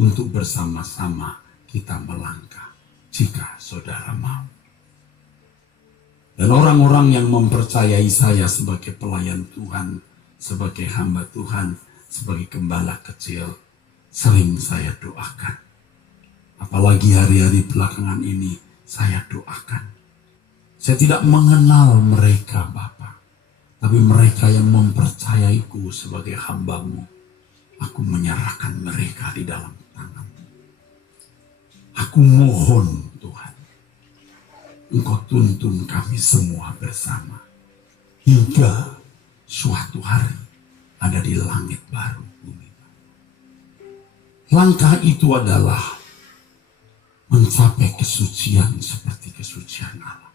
untuk bersama-sama kita melangkah jika saudara mau. Dan orang-orang yang mempercayai saya sebagai pelayan Tuhan, sebagai hamba Tuhan, sebagai gembala kecil, sering saya doakan. Apalagi hari-hari belakangan ini saya doakan. Saya tidak mengenal mereka, Bapak, tapi mereka yang mempercayaiku sebagai hamba-Mu. Aku menyerahkan mereka di dalam tangan-Mu. Aku mohon Tuhan, Engkau tuntun kami semua bersama. Hingga suatu hari ada di langit baru bumi. Langkah itu adalah mencapai kesucian seperti kesucian Allah.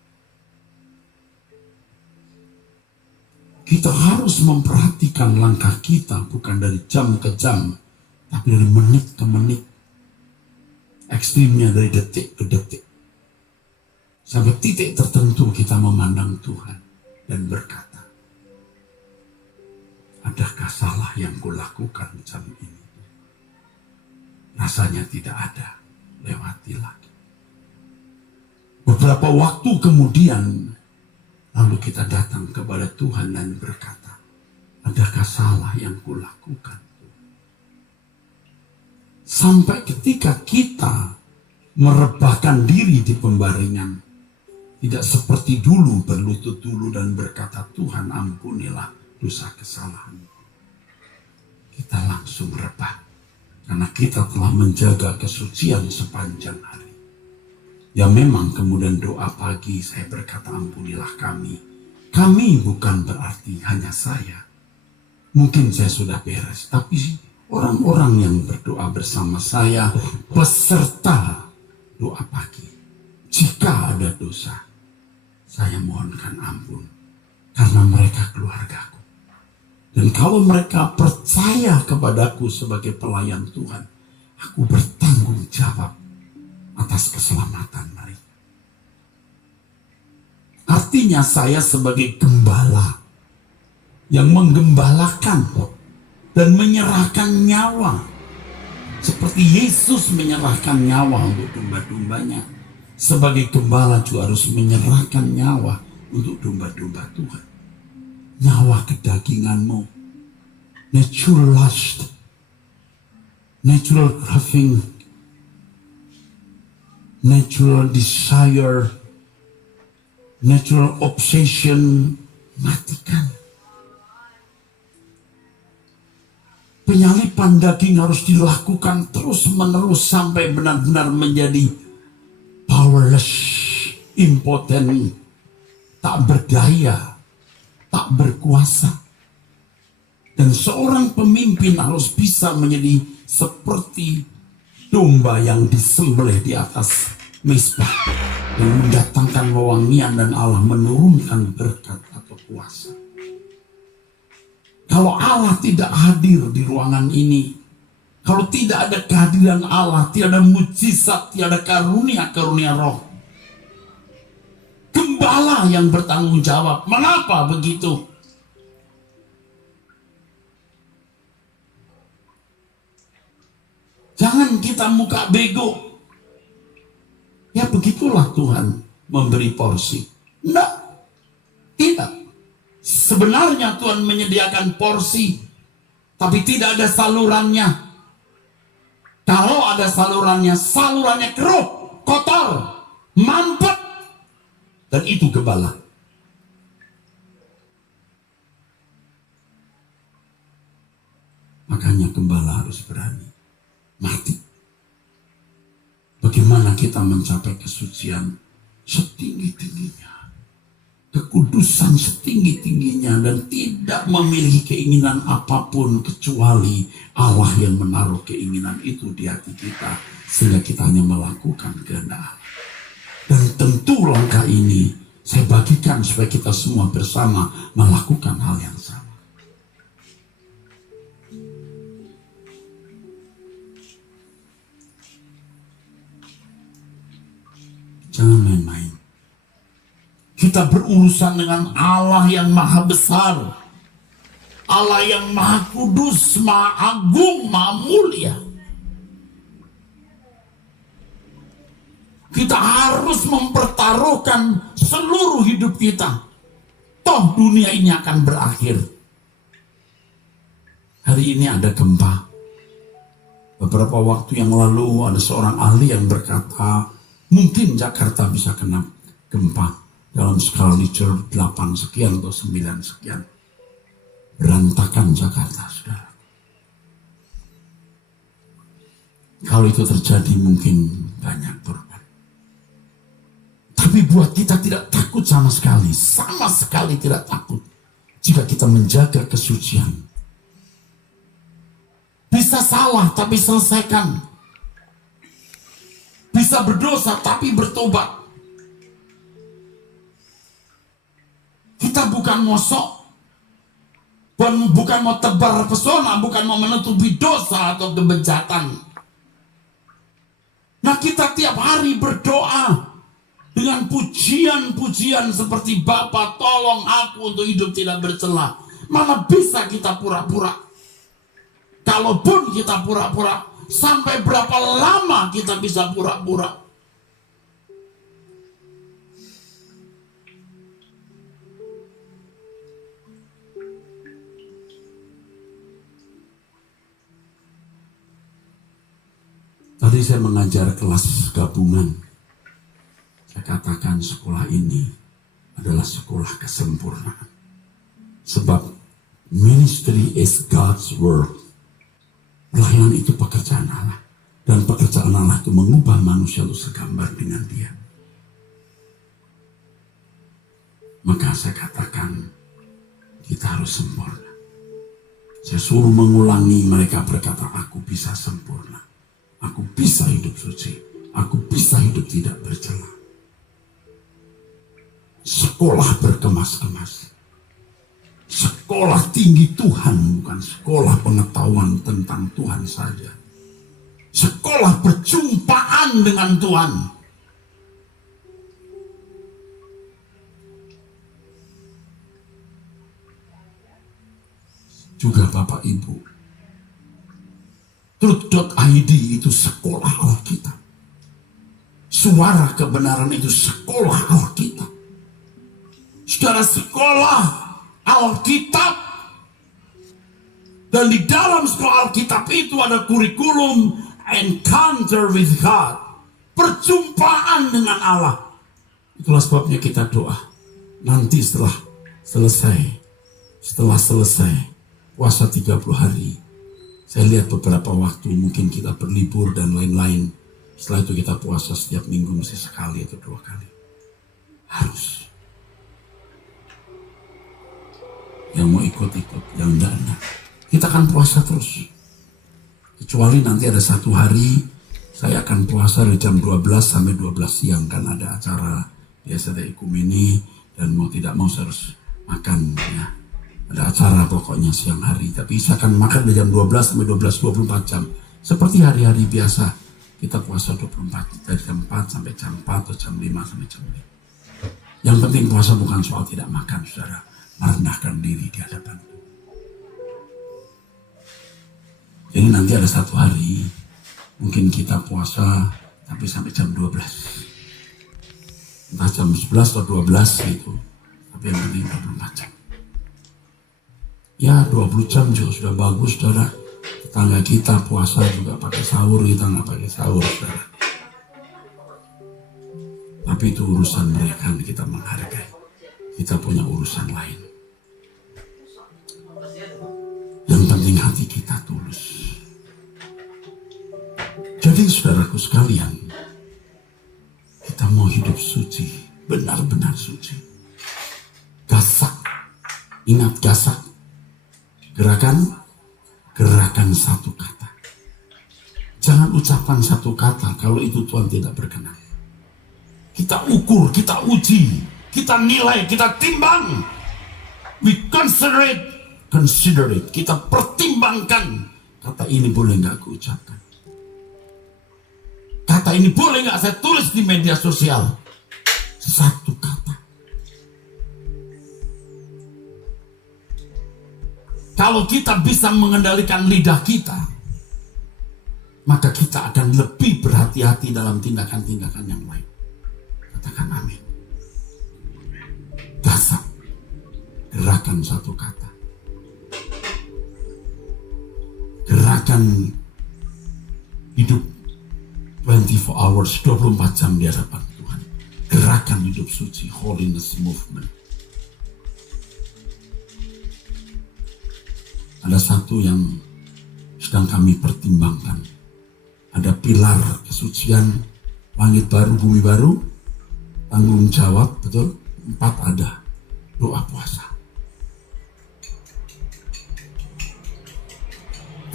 Kita harus memperhatikan langkah kita bukan dari jam ke jam, tapi dari menit ke menit. Ekstrimnya dari detik ke detik. Sampai titik tertentu kita memandang Tuhan dan berkata, adakah salah yang kulakukan jam ini? Rasanya tidak ada, lewati lagi. Beberapa waktu kemudian, lalu kita datang kepada Tuhan dan berkata, adakah salah yang kulakukan? Sampai ketika kita merebahkan diri di pembaringan, tidak seperti dulu berlutut dulu dan berkata, Tuhan ampunilah dosa kesalahan. Kita langsung rebah, karena kita telah menjaga kesucian sepanjang hari. Ya memang kemudian doa pagi saya berkata ampunilah kami. Kami bukan berarti hanya saya. Mungkin saya sudah beres, tapi orang-orang yang berdoa bersama saya, peserta doa pagi. Jika ada dosa, saya mohonkan ampun karena mereka keluargaku. Dan kalau mereka percaya kepadaku sebagai pelayan Tuhan, aku bertanggung jawab atas keselamatan mereka. Artinya saya sebagai gembala yang menggembalakan dan menyerahkan nyawa. Seperti Yesus menyerahkan nyawa untuk domba-dombanya. Sebagai gembala juga harus menyerahkan nyawa untuk domba-domba Tuhan. Nyawa kedaginganmu, natural lust, natural craving, natural desire, natural obsession, matikan. Penyalipan daging harus dilakukan terus-menerus sampai benar-benar menjadi powerless, impotent, tak berdaya, tak berkuasa. Dan seorang pemimpin harus bisa menjadi seperti domba yang disembelih di atas mezbah, yang mendatangkan wewangian dan Allah menurunkan berkat atau kuasa. Kalau Allah tidak hadir di ruangan ini, kalau tidak ada kehadiran Allah, tiada mujizat, tiada karunia-karunia roh. Gembala yang bertanggung jawab. Mengapa begitu? Jangan kita muka bego. Ya begitulah Tuhan memberi porsi. Enggak. Tidak. Sebenarnya Tuhan menyediakan porsi, tapi tidak ada salurannya. Kalau ada salurannya, salurannya keruh, kotor, mampet. Dan itu gembala. Makanya gembala harus berani mati. Bagaimana kita mencapai kesucian setinggi-tingginya, kekudusan setinggi-tingginya, dan tidak memiliki keinginan apapun kecuali Allah yang menaruh keinginan itu di hati kita, sehingga kita hanya melakukan kehendak Allah. Dan tentu langkah ini saya bagikan supaya kita semua bersama melakukan hal yang sama. Jangan main-main. Kita berurusan dengan Allah yang maha besar, Allah yang maha kudus, maha agung, maha mulia. Kita harus mempertaruhkan seluruh hidup kita. Toh dunia ini akan berakhir. Hari ini ada gempa. Beberapa waktu yang lalu ada seorang ahli yang berkata, mungkin Jakarta bisa kena gempa dalam skala Richter 8 sekian atau 9 sekian. Berantakan Jakarta, saudara. Kalau itu terjadi mungkin banyak korban. Tapi buat kita tidak takut sama sekali tidak takut. Jika kita menjaga kesucian. Bisa salah tapi selesaikan. Bisa berdosa tapi bertobat. Kita bukan mau sok, bukan mau tebar pesona, bukan mau menutupi dosa atau kebejatan. Nah, kita tiap hari berdoa dengan pujian-pujian seperti Bapa, tolong aku untuk hidup tidak bercela. Mana bisa kita pura-pura? Kalaupun kita pura-pura, sampai berapa lama kita bisa pura-pura? Tadi saya mengajar kelas gabungan. Saya katakan sekolah ini adalah sekolah kesempurnaan. Sebab ministry is God's work. Pelayanan itu pekerjaan Allah. Dan pekerjaan Allah itu mengubah manusia untuk segambar dengan Dia. Maka saya katakan kita harus sempurna. Saya suruh mengulangi, mereka berkata, aku bisa sempurna. Aku bisa hidup suci. Aku bisa hidup hidup tidak bercela. Sekolah berkemas-kemas. Sekolah tinggi Tuhan, bukan sekolah pengetahuan tentang Tuhan saja. Sekolah perjumpaan dengan Tuhan. Juga Bapak Ibu, Truth.id itu sekolah Alkitab. Suara kebenaran itu sekolah Alkitab. Saudara, sekolah Alkitab. Dan di dalam sekolah Alkitab itu ada kurikulum encounter with God. Perjumpaan dengan Allah. Itulah sebabnya kita doa. Nanti setelah selesai puasa 30 hari, saya lihat beberapa waktu mungkin kita berlibur dan lain-lain. Setelah itu kita puasa setiap minggu mesti sekali atau 2 kali. Harus. Yang mau ikut-ikut, yang enggak. Kita akan puasa terus. Kecuali nanti ada 1 hari saya akan puasa dari jam 12 sampai 12 siang, kan ada acara biasa dari Ekumene, dan mau tidak mau saya harus makan ya. Ada acara pokoknya siang hari, tapi saya akan makan dari jam 12 sampai 12, 24 jam. Seperti hari-hari biasa, kita puasa 24, dari jam 4 sampai jam 4 atau jam 5 sampai jam 5. Yang penting puasa bukan soal tidak makan, saudara. Merendahkan diri di hadapan. Jadi nanti ada 1 hari, mungkin kita puasa tapi sampai jam 12. Entah jam 11 atau 12 gitu. Tapi yang penting 24 jam. Ya 20 jam juga sudah bagus, saudara. Tetangga kita puasa juga pakai sahur, kita nggak pakai sahur, saudara. Tapi itu urusan mereka, kita menghargai. Kita punya urusan lain. Yang penting hati kita tulus. Jadi saudaraku sekalian, kita mau hidup suci, benar-benar suci. Gasak, ingat gasak. Gerakan satu kata. Jangan ucapan satu kata kalau itu Tuhan tidak berkenan. Kita ukur, kita uji, kita nilai, kita timbang. We consider it. Kita pertimbangkan. Kata ini boleh nggak aku ucapkan? Kata ini boleh nggak saya tulis di media sosial? Satu kata. Kalau kita bisa mengendalikan lidah kita, maka kita akan lebih berhati-hati dalam tindakan-tindakan yang lain. Katakan amin. Gasak. Gerakan satu kata. Gerakan hidup 24 hours, 24 jam di hadapan Tuhan. Gerakan hidup suci, holiness movement. Ada satu yang sedang kami pertimbangkan. Ada pilar kesucian, langit baru, bumi baru, tanggung jawab, betul? 4 ada. Doa puasa.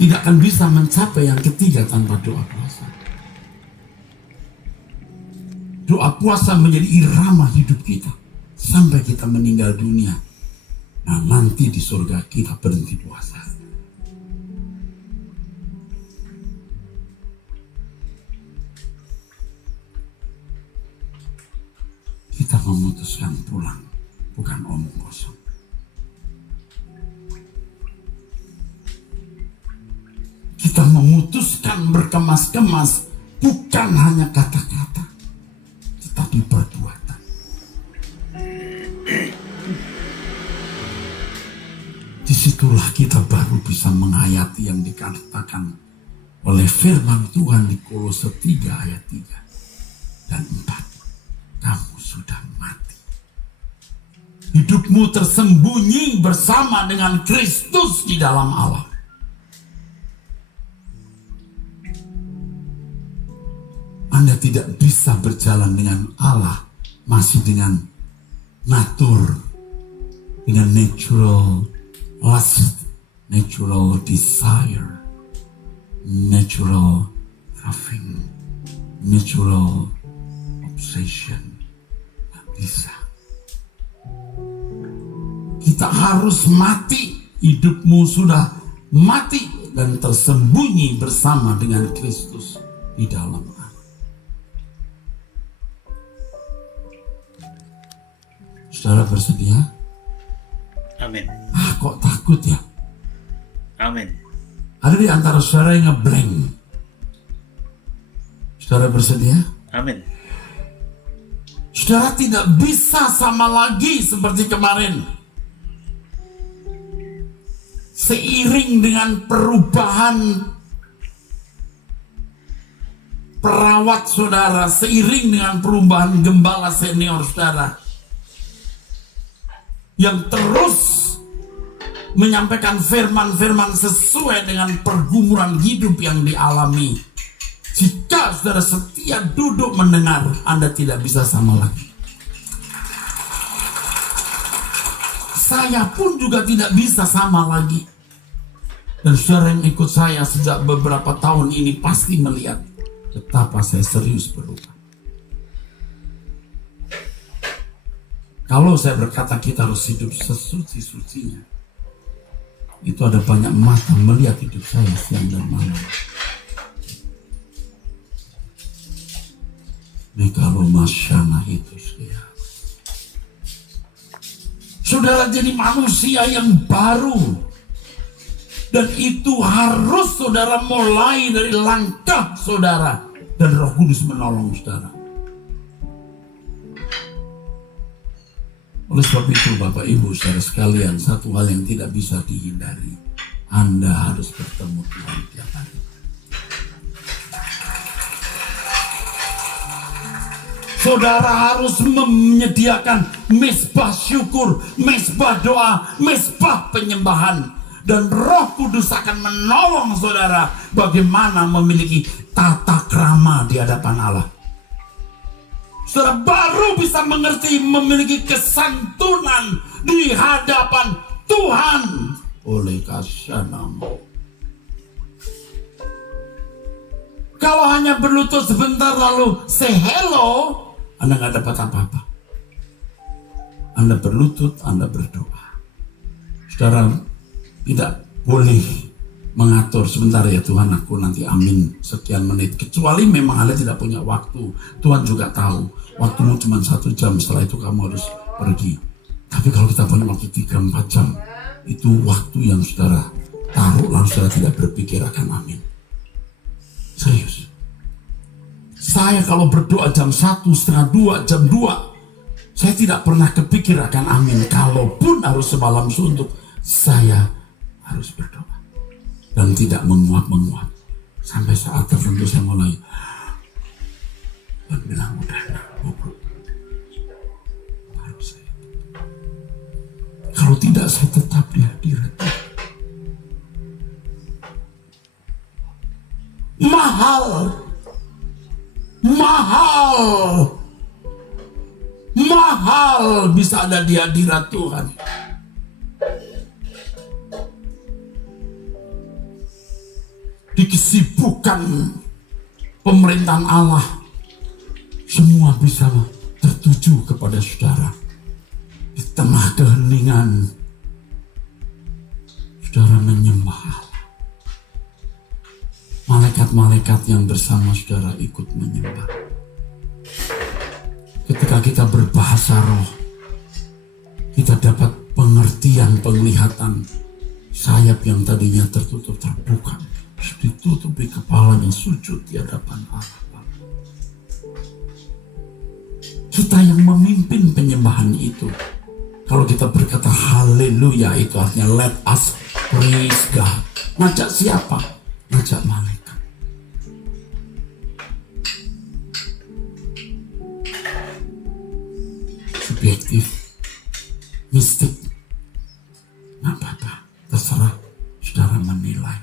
Tidak akan bisa mencapai yang ketiga tanpa doa puasa. Doa puasa menjadi irama hidup kita sampai kita meninggal dunia. Nah, nanti di surga kita berhenti puasa. Kita memutuskan pulang, bukan omong kosong. Kita memutuskan berkemas-kemas, bukan hanya kata-kata, tetapi perbuatan. Disitulah kita baru bisa menghayati yang dikatakan oleh firman Tuhan di Kolose 3 ayat 3 dan 4. Kamu sudah mati. Hidupmu tersembunyi bersama dengan Kristus di dalam Allah. Anda tidak bisa berjalan dengan Allah masih dengan natur, dengan natural lust, natural desire, natural craving, natural obsession. Nggak bisa. Kita harus mati. Hidupmu sudah mati dan tersembunyi bersama dengan Kristus di dalam Allah. Saudara bersedia? Amin. Kok takut ya? Amin. Ada di antara saudara yang ngeblank. Saudara bersedia? Amin. Saudara tidak bisa sama lagi seperti kemarin. Seiring dengan perubahan perawat saudara, seiring dengan perubahan gembala senior saudara, yang terus menyampaikan firman-firman sesuai dengan pergumulan hidup yang dialami. Jika saudara setia duduk mendengar, Anda tidak bisa sama lagi. Saya pun juga tidak bisa sama lagi. Dan saudara yang ikut saya sejak beberapa tahun ini pasti melihat betapa saya serius berubah. Kalau saya berkata kita harus hidup sesuci-sucinya, itu ada banyak mata melihat hidup saya siang dan malam. Megalomasyana itu dia. Saudara jadi manusia yang baru. Dan itu harus saudara mulai dari langkah saudara. Dan Roh Kudus menolong saudara. Oleh sebab itu Bapak Ibu saudara sekalian, satu hal yang tidak bisa dihindari, Anda harus bertemu Tuhan tiap hari. Saudara harus menyediakan mezbah syukur, mezbah doa, mezbah penyembahan. Dan Roh Kudus akan menolong saudara bagaimana memiliki tata krama di hadapan Allah. Saudara baru bisa mengerti memiliki kesantunan di hadapan Tuhan oleh kasihanamu. Kalau hanya berlutut sebentar lalu say hello, Anda nggak dapat apa-apa. Anda berlutut, Anda berdoa. Saudara tidak boleh mengatur sebentar ya Tuhan, aku nanti amin sekian menit. Kecuali memang Anda tidak punya waktu. Tuhan juga tahu waktumu cuma 1 jam, setelah itu kamu harus pergi. Tapi kalau kita punya waktu 3-4 jam, itu waktu yang saudara taruh lalu saudara tidak berpikir akan amin. Serius. Saya kalau berdoa jam 1, setengah 2, jam 2, saya tidak pernah kepikir akan amin. Kalaupun harus semalam suntuk, saya harus berdoa dan tidak menguap-menguap sampai saat tertentu saya mulai dan bilang udah ngobrol. Baru saya kalau tidak saya tetap di hadirat. Mahal bisa ada di hadirat Tuhan. Di kesibukan pemerintahan Allah, semua bisa tertuju kepada saudara. Di tengah keheningan, saudara menyembah Allah. Malaikat-malaikat yang bersama saudara ikut menyembah. Ketika kita berbahasa roh, kita dapat pengertian, penglihatan. Sayap yang tadinya tertutup terbuka, ditutupi kepalanya, sujud di hadapan Allah. Kita yang memimpin penyembahan itu. Kalau kita berkata haleluya, itu artinya let us praise God. Ngajak siapa? Ngajak malaikat. Subjektif, mistik, nggak apa-apa, terserah saudara menilai.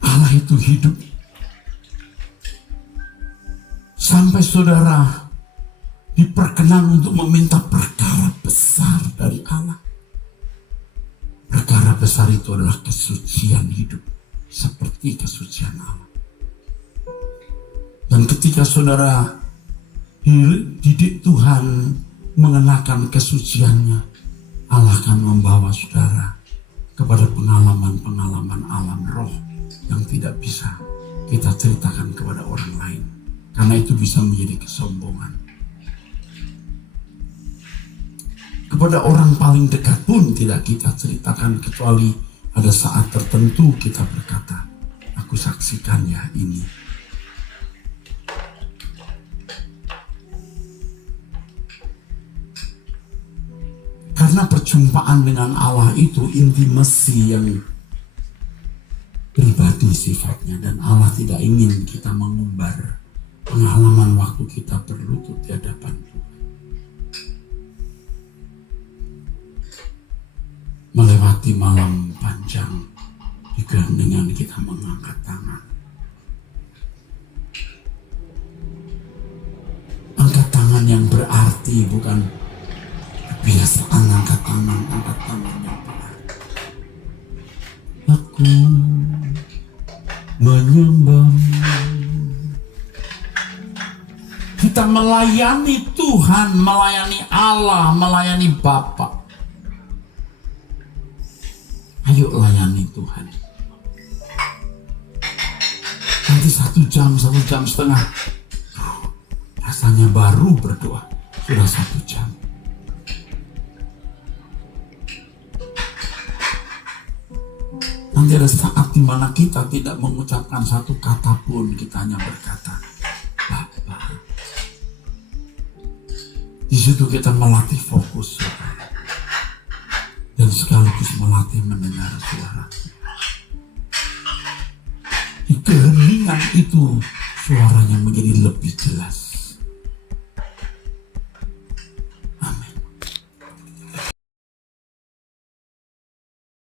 Allah itu hidup. Sampai saudara diperkenan untuk meminta perkara besar dari Allah. Perkara besar itu adalah kesucian hidup, seperti kesucian Allah. Dan ketika saudara didik Tuhan mengenakan kesuciannya, Allah akan membawa saudara kepada pengalaman-pengalaman alam roh yang tidak bisa kita ceritakan kepada orang lain. Karena itu bisa menjadi kesombongan. Kepada orang paling dekat pun tidak kita ceritakan, kecuali ada saat tertentu kita berkata, aku saksikan ya ini. Karena perjumpaan dengan Allah itu intimasi yang pribadi sifatnya, dan Allah tidak ingin kita mengumbar pengalaman waktu kita berlutut di hadapan Tuhan. Melewati malam panjang juga dengan kita mengangkat tangan. Angkat tangan yang berarti, bukan kebiasaan angkat tangan yang berarti. Aku menyembah. Kita melayani Tuhan, melayani Allah, melayani Bapa. Ayo layani Tuhan. Nanti 1 jam, 1,5 jam. Rasanya baru berdoa, sudah 1 jam. Nanti ada saat di mana kita tidak mengucapkan satu kata pun, kita hanya berkata, Bapa. Di situ kita melatih fokus, dan sekaligus melatih mendengar suara. Di keheningan itu suaranya menjadi lebih jelas.